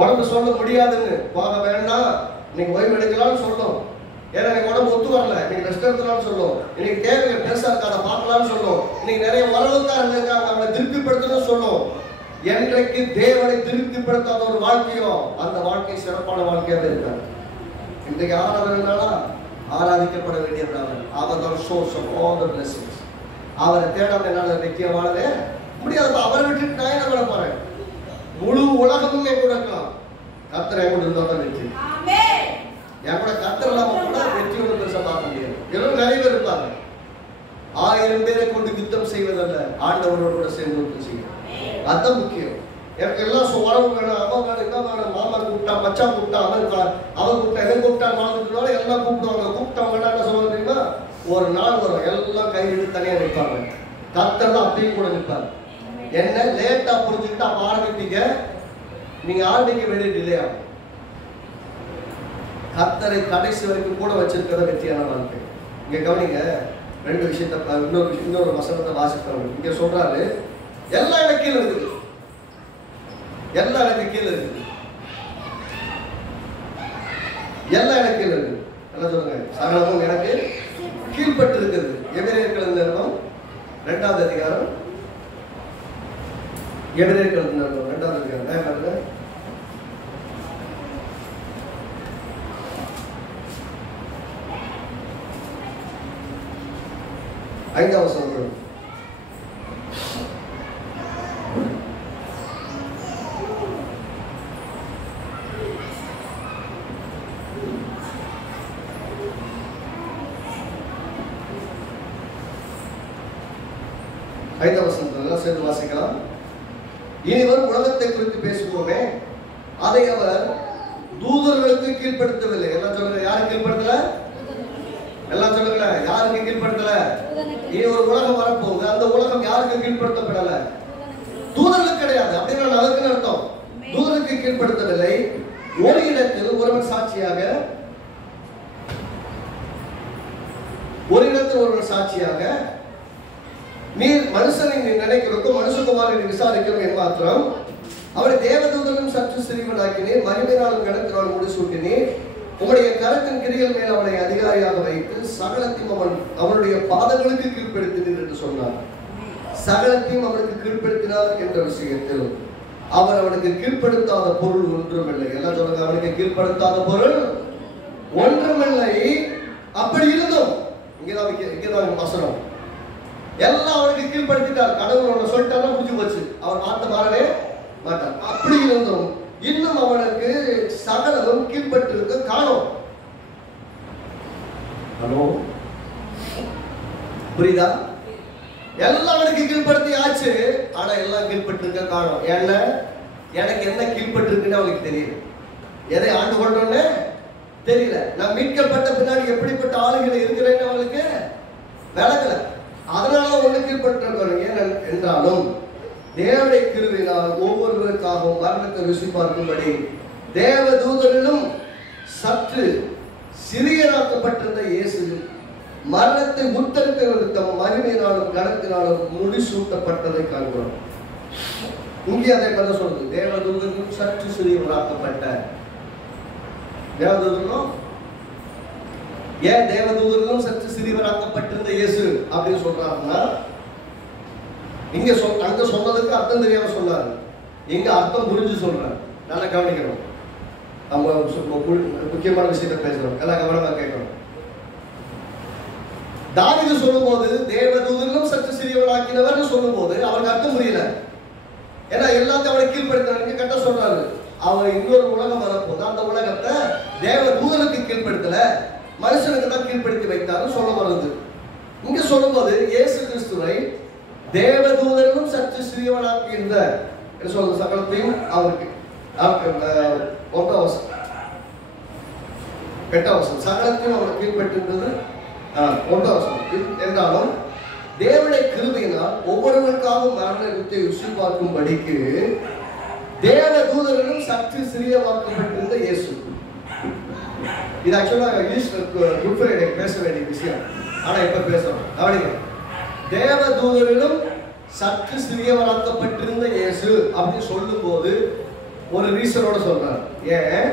உடம்பு சொல்ல முடியாதுன்னு போக வேண்டாம், நீங்க ஓய்வு எடுக்கலாம்னு சொல்லும். ஏன்னா நீங்க உடம்பு ஒத்து வரல, நீங்க ரெஸ்ட் எடுக்கலாம்னு சொல்லும். இன்னைக்கு தேவைகள் பெருசா இருக்காத பார்க்கலாம்னு சொல்லும். இன்னைக்கு நிறைய வரவுக்காரங்க இருக்காங்க, அவங்களை திருப்திப்படுத்தணும்னு சொல்லும். என்றைக்கு தேவனை திருப்திப்படுத்தாத ஒரு வாழ்க்கையோ அந்த வாழ்க்கை சிறப்பான வாழ்க்கையாவே இருக்காது. இன்றைக்கு ஆராதனைனால ஆராதிக்கப்பட வேண்டியவராக, அவர் தான் source of all the blessings. அவரை தேடாம என்னால நிச்சயமானதே முடியாது. அவரை விட்டுட்டு நான் என்ன பண்ண போறேன்? முழு உலகமுமே கூட இருக்கலாம், கர்த்தரை கூட இருந்தா தான் வெற்றி. என் கூட கர்த்தர் இல்லாம கூட வெற்றி ஒன்று பெருசா பார்க்க முடியாது. எல்லாம் நிறைய பேர் இருப்பாங்க. 1000 பேரை கொண்டு யுத்தம் செய்வதல்ல, ஆண்டவரோடு கூட சேர்ந்து யுத்தம் செய்யும். அதுதான் முக்கியம். எனக்கு எல்லாம் உறவு வேணும், அவன் வேணும், என்ன வேணும், மாமா கூப்பிட்டா, மச்சான் கூப்பிட்டா, அவன் கூப்பிட்டா, எவன் கூப்பிட்டா, மாமா எல்லாம் கூப்பிடுவாங்க. கூப்பிட்டவங்க என்ன சொல்லுவாங்க தெரியுமா? ஒரு நாள் வரும், எல்லாம் கையெழுத்து தனியா நிற்பாங்க. கர்த்தர் தான் அப்பயும் கூட நிற்பாரு. என்ன லேட்டா புரிஞ்சுக்கிட்டு அப்ப ஆரம்பிப்பீங்க, நீங்க ஆரம்பிக்க வேண்டிய டிலே ஆகும். கர்த்தரை கடைசி வரைக்கும் கூட வச்சிருக்கிறத வெற்றியான வாழ்க்கை. இங்க கவனிங்க, ரெண்டு விஷயத்த இன்னொரு வசனத்தை வாசிக்கிறவங்க இங்க சொல்றாரு, எல்லாம் எனக்கு கீழே இருக்குது, எல்லாம் எனக்கு கீழே இருக்குது, எல்லாம் எனக்கு கீழே இருக்குது. என்ன சொல்லுங்க? சகலமும் எனக்கு கீழ்பட்டு இருக்குது. எபிரேயர்கள் நிறுவனம் 2வது அதிகாரம், எபிரேயர்கள் நிறுவனம் 2வது அதிகாரம் 5வது வசனம். சேர்ந்து வாசிக்கலாம். இனிவர் உலகத்தை குறித்து பேசுவோமே, அதை அவர் தூதர்களுக்கு கீழ்படுத்தவில்லை. எல்லாம் சொல்லுங்க, யாருக்கு கீழ்படுத்தல? எல்லாம் சொல்லுங்க, யாருக்கு கீழ்படுத்தல? இனி ஒரு உலகம் வரப்போகுது, அந்த உலகம் யாருக்கு கீழ்படுத்தப்படல? தூதர்களுக்கு கிடையாது. அப்படின்னா அதுக்குன்னு அர்த்தம், தூதருக்கு கீழ்படுத்தவில்லை. ஒரு இடத்தில் ஒருவன் சாட்சியாக, ஒரு இடத்தில் ஒருவன் சாட்சியாக, நீ மனுஷனை நீ நினைக்கிறதுக்கும் மனுஷகுமாரனை விசாரிக்கிறோம் என் மாத்திரம், அவரை தேவதூதனும் சற்று சிறியவனாக்கினீர், மகிமையினாலும் கணத்தினால் முடிசூட்டினீர், உங்களுடைய கரத்தின் கிரிகள் மேல் அவனை அதிகாரியாக வைத்து சகலத்தையும் அவனுடைய பாதங்களுக்கு கீழ்ப்படுத்தினீர் என்று சொன்னார். சகலத்தையும் அவனுக்கு கீழ்ப்படுத்தினார் என்ற விஷயத்தில் அவர் அவனுக்கு கீழ்ப்படுத்தாத பொருள் ஒன்றுமில்லை. எல்லாம் சொல்லுங்க, அவனுக்கு கீழ்ப்படுத்தாத பொருள் ஒன்றுமில்லை. அப்படி இருந்தும் இங்கதான் வசனம், எல்லாம் அவனுக்கு கீழ்ப்படுத்திட்டார். கடவுள் சொல்லிட்டாலும் புரிஞ்சு போச்சு, அவர் பார்த்த மாறவே மாட்டார். அப்படி இருந்தும் இன்னும் அவனுக்கு சகலமும் கீழ்பட்டிருக்க காணோம். ஹலோ, புரியுதா? எல்லாம் அவனுக்கு கீழ்படுத்தி ஆச்சு, ஆனா எல்லாம் கீழ்பட்டிருக்க காணோம். ஏன்னா எனக்கு என்ன கீழ்பட்டிருக்குன்னு அவனுக்கு தெரியும், எதை ஆண்டு கொண்டோன்னு தெரியல. நான் மீட்கப்பட்ட பின்னாடி எப்படிப்பட்ட ஆளுகளை இருக்கிறேன்னு அவளுக்கு விளக்கல. அதனால ஒண்ணு கீழ்பட்டிருக்கணும். ஏன் என்றாலும் தேவனுடைய கிருபையினால் ஒவ்வொருவருக்காகவும் மரணத்தை ருசி பார்க்கும்படி தேவ தூதரிலும் சற்று சிறியராக்கப்பட்டிருந்த இயேசு மரணத்தை முத்தெடுக்க நிறுத்தம் மகிமையினாலும் கனத்தினாலும் முடிசூட்டப்பட்டதை காண்கிறோம். இங்கே அதை பண்ண சொல்றது, தேவதூதர்களும் சற்று சிறியவராக்கப்பட்ட. தேவதூதர்களும் ஏன் தேவதூதர்களும் சற்று சிறியவராக்கப்பட்டிருந்த இயேசு அப்படின்னு சொல்றாருன்னா, இங்க அங்க சொன்னதுக்கு அர்த்தம் தெரியாம சொன்னாரு, இங்க அர்த்தம் புரிஞ்சு சொல்றாரு. நல்லா கவனிக்கணும், நம்ம முக்கியமான விஷயத்தை பேசுறோம், எல்லாம் கவனமா கேட்கணும். தாவீது சொல்லும் போது தேவதூதர்களும் சற்று சிறியவராக்கினவர் சொல்லும் போது அவருக்கு அர்த்தம் புரியல. ஏன்னா எல்லாத்தையும் அவனை கீழ்படுத்தினாங்க. கரெக்டா சொல்றாரு, அவன் இன்னொரு உலகம் வரப்போது அந்த உலகத்தை தேவதூதனுக்கு கீழ்படுத்தல, மனுஷனுக்கு தான் கீழ்படுத்தி வைத்தாரு சொல்ல வருது. இங்க சொல்லும் போது இயேசு கிறிஸ்துவை தேவதூதர்களும் சற்று சிறியவனாக்கியிருந்த சொல்ற சகலத்தையும் அவருக்கு 9 சகலத்தையும் அவர் கீழ்பட்டிருந்தது 1 என்றாலும் தேவனுடைய கிருபையினால் ஒவ்வொருவருக்காகவும் மரணத்தை ருசி பார்க்கும்படிக்கு தேவ தூதர்களும் சற்று சிறியவாக்கப்பட்டிருந்த இயேசு. இது ஆக்சுவலா குட் ஃப்ரைடே பேச வேண்டிய விஷயம், ஆனா இப்ப பேசுறோம். கவனிங்க, தேவ தூதர்களும் சற்று சிறியவராக்கப்பட்டிருந்த இயேசு அப்படின்னு சொல்லும் போது ஒரு ரீசனோட சொல்றார். ஏன்?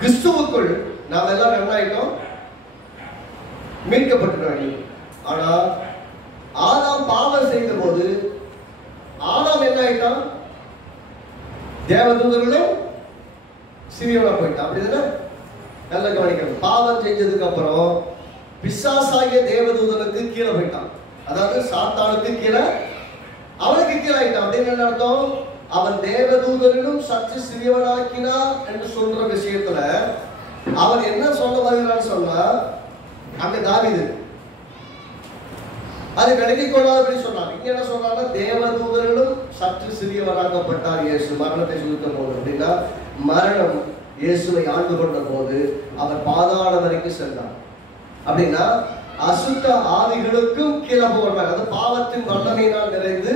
கிறிஸ்துவுக்குள் நாம் எல்லாம் என்ன ஆயிட்டோம்? மீட்கப்பட்டுட்டோம். ஆனா ஆதாம் பாவம் செய்த போது ஆதாம் என்ன ஆயிட்டான்? தேவதூதர்களும் சிறியவனா போயிட்டான். அப்படிதானே? நல்லா கவனிக்கணும். பாவம் செஞ்சதுக்கு அப்புறம் பிசாசாகிய தேவதூதனுக்கு கீழே போயிட்டான். அதாவது சாத்தானுக்கு கீழே, அவனுக்கு கீழே ஆயிட்டான். அப்படின்னு என்ன அர்த்தம்? அவன் தேவதூதரிலும் சற்று சிறியவனாக்கினார் என்று சொல்ற விஷயத்துல அவன் என்ன சொல்ல வருகிறான்னு சொன்னா, அங்க தாவீது அது விலகிக் கொள்ளாதபடி சொன்னான். இங்க என்ன சொன்னா, தேவதூதரிலும் சற்று சிறியவராக்கப்பட்டார் இயேசு மரணத்தை சுருக்கும் போது. அப்படின்னா மரணம் இயேசுவை ஆண்டு கொண்ட போது அவர் பாதாள வரைக்கும் சென்றார். அப்படின்னா அசுத்த ஆவிகளுக்கும் கீழே போவார். அது பாவத்தின் வல்லமையினால் நிறைந்து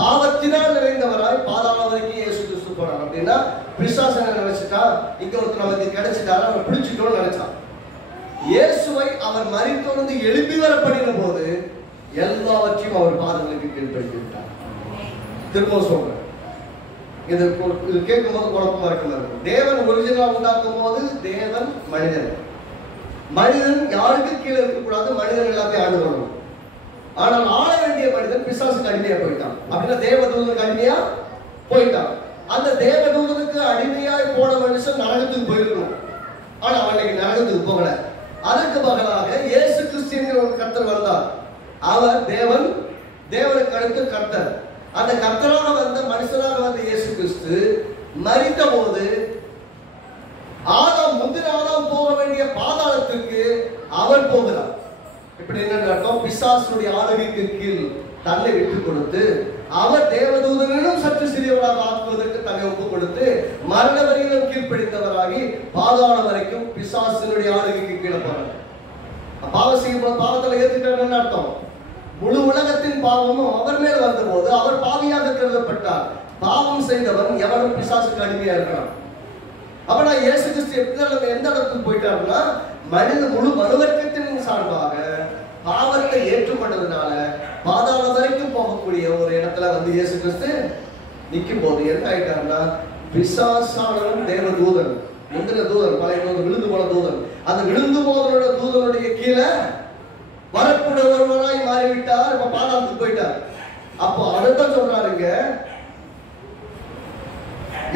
பாவத்தினால் நிறைந்தவராய் பாதாள வரைக்கும் இயேசு கிறிஸ்து போனார். அப்படின்னா பிசாசனை நினைச்சிட்டா, இங்க ஒருத்தர் நமக்கு கிடைச்சிட்டாரு, அவன் பிடிச்சிட்டோம்னு நினைச்சான். இயேசுவை அவர் மரித்தொழுந்து எழுப்பி வர பண்ணின போது எல்லாவற்றையும் அவர் பாதங்களுக்கு கீழ்படுத்தி விட்டார். திரும்ப சொல்றேன், இது கேட்கும் போது குழப்பமா இருக்கிறது. தேவன் ஒரிஜினலா உண்டாக்கும் போது தேவன் மனிதன், மனிதன் யாருக்கு கீழே இருக்கக்கூடாது, மனிதன் எல்லாத்தையும் ஆண்டு கொள்ளணும். ஆனால் ஆள வேண்டிய மனிதன் பிசாசுக்கு அடிமையா போயிட்டான். அப்படின்னா தேவதூதனுக்கு அடிமையா போயிட்டான். அந்த தேவதூதனுக்கு அடிமையாய் போன மனுஷன் நரகத்துக்கு போயிருக்கணும். ஆனா அவன் நரகத்துக்கு போகல. அதற்கு பதிலாக இயேசு கிறிஸ்து ஒரு கர்த்தர் வந்தார். அவர் தேவன், தேவனுக்கு அடுத்து கர்த்தர். அந்த கர்த்தராக வந்த மனுஷனாக வந்த இயேசு கிறிஸ்து மரித்த போது ஆதாம் முந்தின ஆதாம் போக வேண்டிய பாதாளத்திற்கு அவர் போகிறார். இப்படி என்ன அர்த்தம்? பிசாசுடைய ஆளுகைக்கு கீழ் தன்னை விட்டுக் கொடுத்து அவர் தேவதூதனிலும் சற்று சிறியவராக ஆக்குவதற்கு தன்னை ஒப்புக் கொடுத்து மரண வரையிலும் கீழ்ப்பிடித்தவராகி பாதாள வரைக்கும் பிசாசினுடைய ஆளுகைக்கு கீழே போறார். பாவம் செய்யும் போது பாவத்தில் ஏற்றுக்கிறார் அர்த்தம். முழு உலகத்தின் பாவமும் அவர் மேல் வந்த போது அவர் பாவியாக கருதப்பட்டார். பாவம் செய்தவன் எவனும் பிசாசுக்கு அடிமையா இருக்கிறான். அப்ப இயேசு கிறிஸ்து எந்த இடத்துக்கு போயிட்டாருன்னா, மனித முழு மனுவர்க்கத்தின் சார்பாக பாவத்தை ஏற்றுக்கொண்டதுனால பாதாள வரைக்கும் போகக்கூடிய ஒரு இடத்துல வந்து இயேசு கிறிஸ்து நிற்கும் போது என்ன ஆயிட்டாருன்னா, பிசாசானவன் தேவ தூதன், முந்தின தூதன், பழைய தூதன், விழுந்து போன தூதன், அந்த விழுந்து போதனோட தூதனுடைய கீழே வரக்கூடிய ஒருவராய் மாறிவிட்டார். இப்ப பாதாளத்துக்கு போயிட்டார். அப்போ அடுத்த சொல்றாருங்க,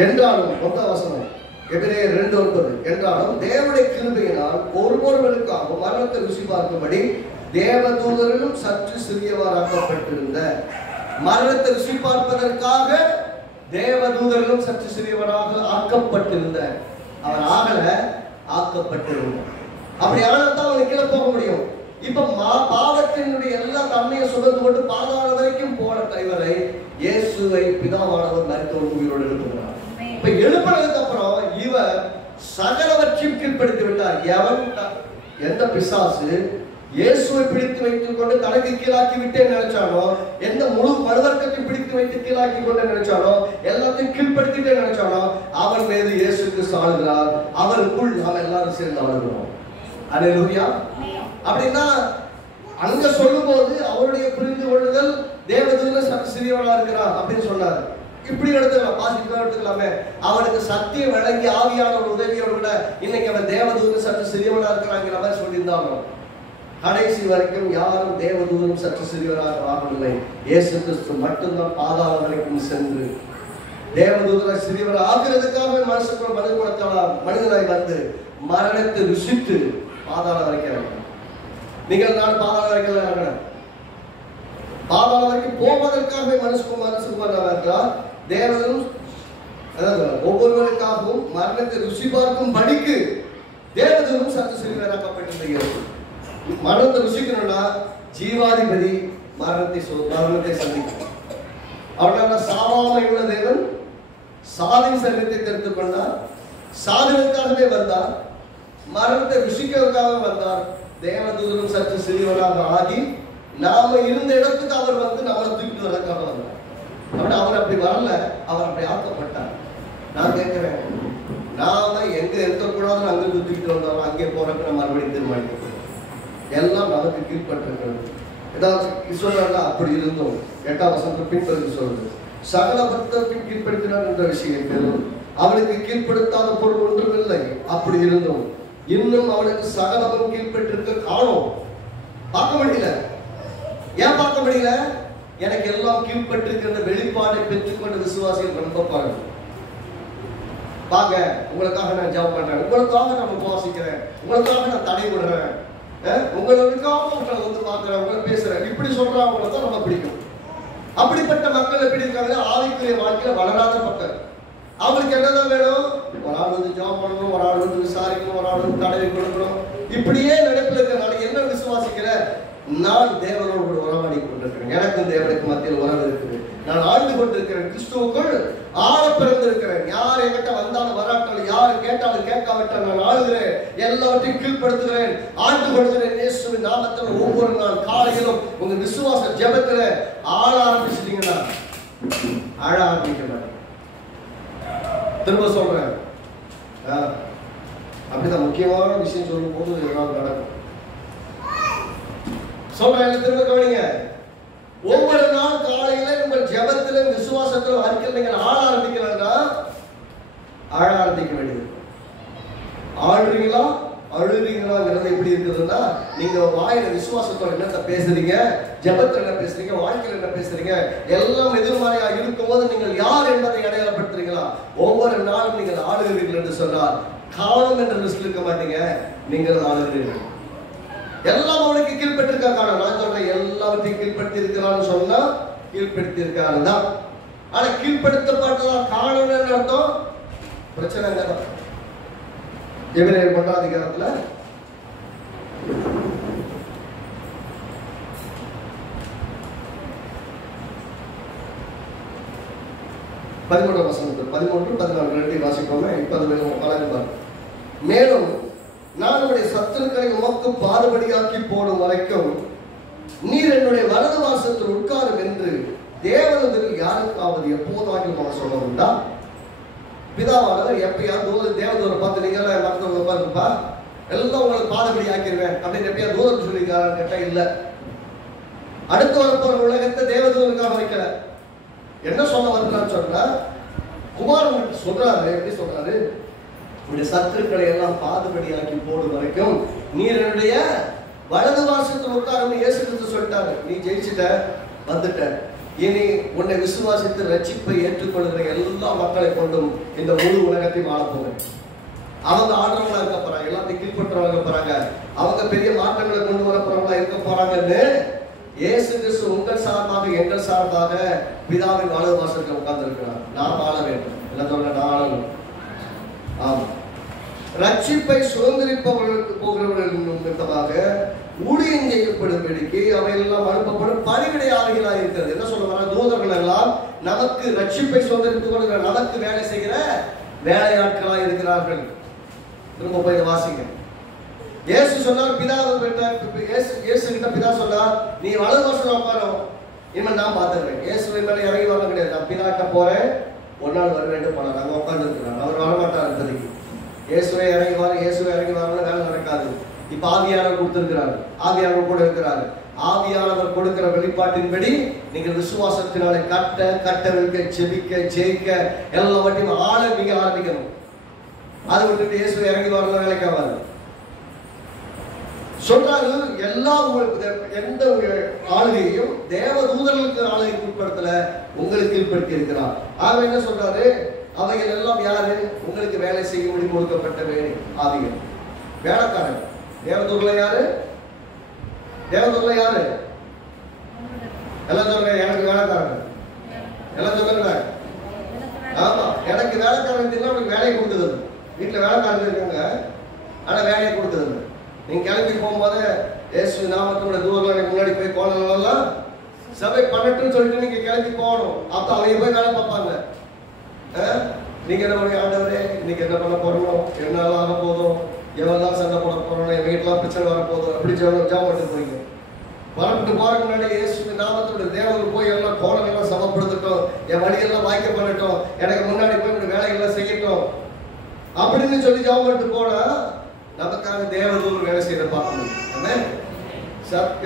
என்றாலும் ஒன்றாம் வசனம் எபிரேயர் 2:9 என்றாலும் தேவனுடைய கிருபையினால் ஒருவருக்காக மரணத்தை ருசி பார்க்கும்படி தேவதூதரிலும் சற்று சிறியவராக்கப்பட்டிருந்த மரணத்தை ருசி பார்ப்பதற்காக தேவதூதரிலும் சற்று சிறியவராக ஆக்கப்பட்டிருந்த அவர் ஆகல ஆக்கப்பட்டிருந்த அப்படி ஆனதான் அவனுக்கு கீழே போக முடியும். இப்ப பாவத்தினுடைய எல்லா தன்மையை சுமந்து கொண்டு பாதாள வரைக்கும் போன தலைவரை இயேசுவை பிதாவானவர் மரித்தோடு உயிரோடு எழுப்புகிறார். இப்ப எழுப்பினதுக்கு அப்புறம் இவர் சகலவற்றையும் கீழ்ப்படுத்தி விட்டார். எவன் எந்த பிசாசு இயேசுவை பிடித்து வைத்துக் கொண்டு தனக்கு கீழாக்கி விட்டே நினைச்சானோ, எந்த முழு மனிதர்க்கத்தையும் பிடித்து வைத்து கீழாக்கி கொண்டு நினைச்சானோ, எல்லாத்தையும் கீழ்ப்படுத்திட்டே நினைச்சானோ, அவன் மீது இயேசு கிறிஸ்து ஆளுகிறார். அவருக்குள் நாம் எல்லாரும் சேர்ந்து ஆளுகிறோம். அல்லேலூயா. அப்படின்னா அங்க சொல்லும் போது அவருடைய புரிந்து கொள்ளுதல் தேவதூதன் சற்று சிறியவனா இருக்கிறார் அப்படின்னு சொன்னார். இப்படி எடுத்துக்கலாம், பாசிட்டிவா எடுத்துக்கலாமே. அவனுக்கு சத்தியம் வழங்கி ஆவியான ஒரு உதவியோடு கூட இன்னைக்கு அவன் தேவதூதன் சற்று சிறியவனா இருக்கிறாங்கிற மாதிரி சொல்லியிருந்தாங்க. கடைசி வரைக்கும் யாரும் தேவதூதன் சற்று சிறியவராக ஆகவில்லை. இயேசு கிறிஸ்து மட்டும்தான் பாதாள வரைக்கும் சென்று தேவதூதனை சிறியவர் ஆகிறதுக்காக மனுஷன் மனிதனாய் வந்து மரணத்தை ருசித்து பாதாள வரைக்கும் நீங்கள் நான் பாதாள வரைக்கும் பாதாள வரைக்கும் போவதற்காகவே மனுஷகுமார் தேவனும் ஒவ்வொருவருக்காகவும் மரணத்தை ருசி பார்க்கும் படிக்கு தேவதூதனும் சற்று சிறியவராக்கப்பட்டிருக்கிறது. மரணத்தை ருசிக்கணும்னா ஜீவாதிபதி மரணத்தை சந்திக்கும். அவனால சாவாமை உள்ள தேவன் சாவின் சரீரத்தை தெரிந்து கொண்டார். சாதனத்துக்காகவே வந்தார். மரணத்தை ருசிக்கிறதுக்காக வந்தார். தேவதூதனும் சற்று சிறியவராக ஆகி நாம இருந்த இடத்துக்கு அவர் வந்து நம்மளை தூக்கிட்டு வரக்காக வந்தார். அவர் அப்படி வரல, அவர் அப்படி ஆக்கப்பட்டார். நான் கேட்கிறேன், நாம எங்க இருக்கக்கூடாதுன்னு அங்க தூக்கிட்டு வந்தோம், அங்கே போறதுக்கு நம்ம மறுபடியும் தீர்மானிக்கிறோம். எல்லாம் நமக்கு கீழ்பட்டிருக்கிறது. ஏதாவது சொல்றாங்க அப்படி இருந்தோம். 8ஆம் வசனத்தில் பின்பற்றி சொல்றது சகல பக்தத்தின் கீழ்படுத்தினார் என்ற விஷயம் பெறும். அவனுக்கு கீழ்படுத்தாத பொருள் ஒன்றும் இல்லை. அப்படி இருந்தோம். இன்னும் அவனுக்கு சகலமும் கீழ்பட்டிருக்க காணோம். பார்க்க முடியல. ஏன் பார்க்க முடியல? எனக்கு எல்லாம் கீழ்பட்டிருக்கிற வெளிப்பாடை பெற்றுக்கொண்ட விசுவாசிகள் ரொம்ப பாருங்க. பாங்க, உங்களுக்காக நான் ஜெபம் பண்றேன், உங்களுக்காக நான் உபவாசிக்கிறேன், உங்களுக்காக நான் தடை விடுறேன், உங்களுக்காக உங்களை வந்து பார்க்கிறேன், உங்களை பேசுறேன், இப்படி சொல்றவங்களை தான் நம்ம பிடிக்கும். அப்படிப்பட்ட மக்கள் எப்படி இருக்காங்க? ஆவிக்குரிய வாழ்க்கையில வளராத மக்கள். அவங்களுக்கு என்னதான் வேணும்? ஒரு ஆள் வந்து ஜெபம் பண்ணணும், ஒரு ஆள் வந்து விசாரிக்கணும், ஒரு ஆள் வந்து தடவை கொடுக்கணும். இப்படியே நடப்பில் இருக்கிறனால என்ன விசுவாசிக்கிற? நான் தேவனோடு உறவாடி கொண்டிருக்கிறேன். எனக்கும் தேவனுக்கு மத்தியில் உறவு இருக்குது. நான் ஆழ்ந்து கொண்டிருக்கிறேன். கிறிஸ்துவுக்குள் ஆழ பிறந்திருக்கிறேன். யார் என்கிட்ட வந்தாலும் வராட்டாலும், யார் கேட்டாலும் கேட்காவிட்டால் நான் ஆளுகிறேன். எல்லாவற்றையும் கீழ்படுத்துகிறேன், ஆண்டு கொள்கிறேன். இயேசுவின் நாமத்தில் ஒவ்வொரு நாள் காலையிலும் உங்க விசுவாச ஜெபத்துல ஆள ஆரம்பிச்சிட்டீங்கன்னா ஆழ ஆரம்பிக்கிறேன். திரும்ப சொல்றேன், அப்படிதான் முக்கியமான விஷயம் சொல்லும் போது எல்லாம் நடக்கும். சொல்றேன், திரும்ப கவனிங்க. ஒவ்வொரு நாள் காலையில உங்கள் ஜெபத்தில விசுவாசத்தில அறிக்கை நீங்கள் ஆள ஆரம்பிக்கிறீங்கன்னா ஆழ ஆரம்பிக்க வேண்டியது. ஆடுறீங்களா அழுறீங்களாங்கிறது எப்படி இருக்குதுன்னா, நீங்க வாயில விசுவாசத்தோட என்னத்தை பேசுறீங்க, ஜெபத்துல என்ன பேசுறீங்க, வாழ்க்கையில என்ன பேசுறீங்க, எல்லாம் எதிர்மறையா இருக்கும் போது நீங்கள் யார் என்பதை அடையாளப்படுத்துறீங்களா? ஒவ்வொரு நாளும் நீங்கள் ஆளுகிறீர்கள் என்று சொன்னால் காலம் என்ற லிஸ்ட் இருக்க மாட்டீங்க, நீங்கள் ஆளுகிறீர்கள். எல்லாம் அவனுக்கு கீழ்பட்டிருக்கா காரணம். நான் சொல்றேன், எல்லாவற்றையும் கீழ்படுத்தி இருக்கிறான்னு சொன்னா கீழ்படுத்தி இருக்காரு தான். ஆனா கீழ்படுத்தப்பட்டதான் காரணம் என்ன அர்த்தம்? பிரச்சனை தான். எபிரேயர் 1ஆம் அதிகாரத்துல 13ஆம் வசனத்தில் 13, 14 ரெண்டையும் வாசிப்போமே. இப்ப அது வழங்குவார். மேலும் நான் உடைய சத்துருக்களை உமக்கு பாடுபடியாக்கி போடும் வரைக்கும் நீர் என்னுடைய வலது வாசத்தில் உட்காரும் என்று தேவதூதரில் யாருக்காவது எப்போதாகியும் சொல்ல உண்டா? பிதாவானவர் எப்பயாவது தேவதூரை பார்த்து நீங்க மருத்துவ உட்காருப்பா, எல்லாம் உங்களுக்கு பாடுபடி ஆக்கிடுவேன் அப்படின்னு எப்பயா தூரம் சொல்லியிருக்காரு கேட்டா இல்ல. அடுத்து வரப்போற உலகத்தை தேவதூதனுக்காக வைக்கல. என்ன சொல்ல வருகிறான்னு சொன்னா, குமாரன் சொல்றாரு. எப்படி சொல்றாரு? உடைய சத்துருக்களை எல்லாம் பாதுபடியாக்கி போடும் வரைக்கும் நீர் என்னுடைய வலது வாசத்தில் உட்காருன்னு இயேசு கிறிஸ்து சொல்லிட்டாரு. நீ ஜெயிச்சுட்ட, வந்துட்ட. இனி உன்னை விசுவாசித்து ரட்சிப்பை ஏற்றுக்கொள்கிற எல்லா மக்களை கொண்டும் இந்த முழு உலகத்தையும் ஆள போகிறேன். அவங்க ஆண்டவங்களா இருக்க போறாங்க, எல்லாத்தையும் கீழ்பற்றவங்க இருக்க போறாங்க, அவங்க பெரிய மாற்றங்களை கொண்டு வர போறவங்களா இருக்க போறாங்கன்னு இயேசு கிறிஸ்து உங்கள் சார்பாக எங்கள் சார்பாக பிதாவின் வலது வாசல்ல உட்கார்ந்து இருக்கிறார். நாம் ஆள வேண்டும். என்ன சொல்ற? நான் ஆளணும். ஆமா, ரட்சிப்பை சுதந்திரிப்பவர்களுக்கு போகிறவர்கள் நிமித்தமாக ஊழியம் செய்யப்படும்படிக்கு அவையெல்லாம் அனுப்பப்படும் பணிவிடையாளர்களாக இருக்கிறது. என்ன சொல்ல வர? தூதர்கள் எல்லாம் நமக்கு ரட்சிப்பை சுதந்திரித்துக் கொள்கிற நமக்கு வேலை செய்கிற வேலையாட்களாக இருக்கிறார்கள். திரும்ப போய் வாசிங்க. இயேசு சொன்னார், இயேசு கிட்ட பிதா சொன்னார், நீ வலது வாசல்ல உட்காரும், இனிமேல் நான் பார்த்துக்கிறேன். இயேசுவின் மேல இறங்கி வர கிடையாது. நான் பிதாட்ட போறேன், ஒரு நாள் வர வேண்டும் போனார். அங்க உட்கார்ந்து இருக்கிறார். அவர் வரமாட்டார். இப்போதைக்கு இயேசுவை இறங்கி வரணும்னு வேலை நடக்காது. இப்ப ஆவியானவர் கொடுத்திருக்கிறார், ஆவியானவர் கூட இருக்கிறார். ஆவியானவர் கொடுக்கிற வெளிப்பாட்டின்படி நீங்கள் விசுவாசத்தினாலே கட்டவிழ்க்க, செபிக்க, ஜெயிக்க எல்லாவற்றையும் நீங்க ஆரம்பிக்கணும். அது விட்டுட்டு இயேசுவை இறங்கி வரணும் வேலைக்காவாது. சொல்றாரு, எல்லா எந்த ஆளுகையும் தேவ தூதர்களுக்கு ஆளுகைக்கு உட்படுத்தல, உங்களுக்கு கீழ்படுத்தி இருக்கிறார். ஆக என்ன சொல்றாரு? அவைகள் எல்லாம் யாரு? உங்களுக்கு வேலை செய்யும்படி கொடுக்கப்பட்ட ஆவிகள், வேலைக்காரன். தேவதூர்ல யாரு? தேவதூர்ல யாரு? எல்லாம் சொல்ற எனக்கு வேலைக்காரன். எல்லாம் சொல்லுங்க. ஆமா, எனக்கு வேலைக்காரன் உங்களுக்கு வேலையை கொடுக்குது. வீட்டுல வேலைக்காரங்க இருக்காங்க, ஆனா வேலையை கொடுக்குது. நீங்க கிளம்பி போகும்போது இயேசு நாமத்தோட தூரம் முன்னாடி போய் கோலெல்லாம் சபை பண்ணட்டுன்னு சொல்லிட்டு நீங்க கிளம்பி போகணும். அப்ப அவங்க போய் வேலை பார்ப்பாங்க. நீங்க என்ன பண்ணி, ஆண்டவரே இன்னைக்கு என்ன பண்ண போறோம், என்னால ஆக போதும், எவ்வளவு சண்டை போட போறோம், என் வீட்டுலாம் பிரச்சனை வர போதும், அப்படி ஜாமட்டு போறீங்க. வரப்பட்டு போறதுக்கு முன்னாடி இயேசு நாமத்தோட தேவர்கள் போய் எல்லாம் கோலங்கள்லாம் சமப்படுத்தட்டும், என் வழியெல்லாம் வாய்க்க பண்ணட்டும், எனக்கு முன்னாடி போய் இப்படி வேலைகள்லாம் செய்யட்டும் அப்படின்னு சொல்லி ஜாமட்டு போனா நமக்காக தேவதூர் வேலை செய்யற பார்க்கணும்.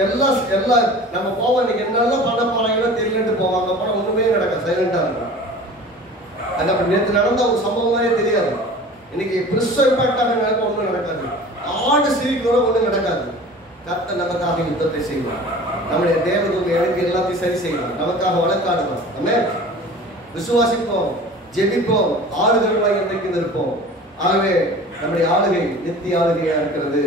எல்லாம் நம்ம போவோம். இன்னைக்கு என்னெல்லாம் பண்ண போறாங்களோ தெரியலன்ட்டு போவாங்க. அப்புறம் ஒண்ணுமே நடக்காது, சைலண்டா இருக்கும். அது அப்படி நேற்று நடந்த ஒரு சம்பவமே தெரியாது. இன்னைக்கு பிரிஸ்பெக்டாக நினைப்ப ஒன்றும் நடக்காது. ஆண்டு சிரிக்கிறோட ஒன்றும் நடக்காது. கர்த்தர் நமக்காக யுத்தத்தை செய்வார். நம்முடைய தேவதூர் எனக்கு எல்லாத்தையும் சரி செய்வார். நமக்காக வழக்காடுவோம். நம்ம விசுவாசிப்போம், ஜெபிப்போம், ஆளுகிறவர்களாக என்றைக்கும் இருப்போம். ஆகவே நம்முடைய ஆளுகை நித்திய ஆளுகையா இருக்கிறது.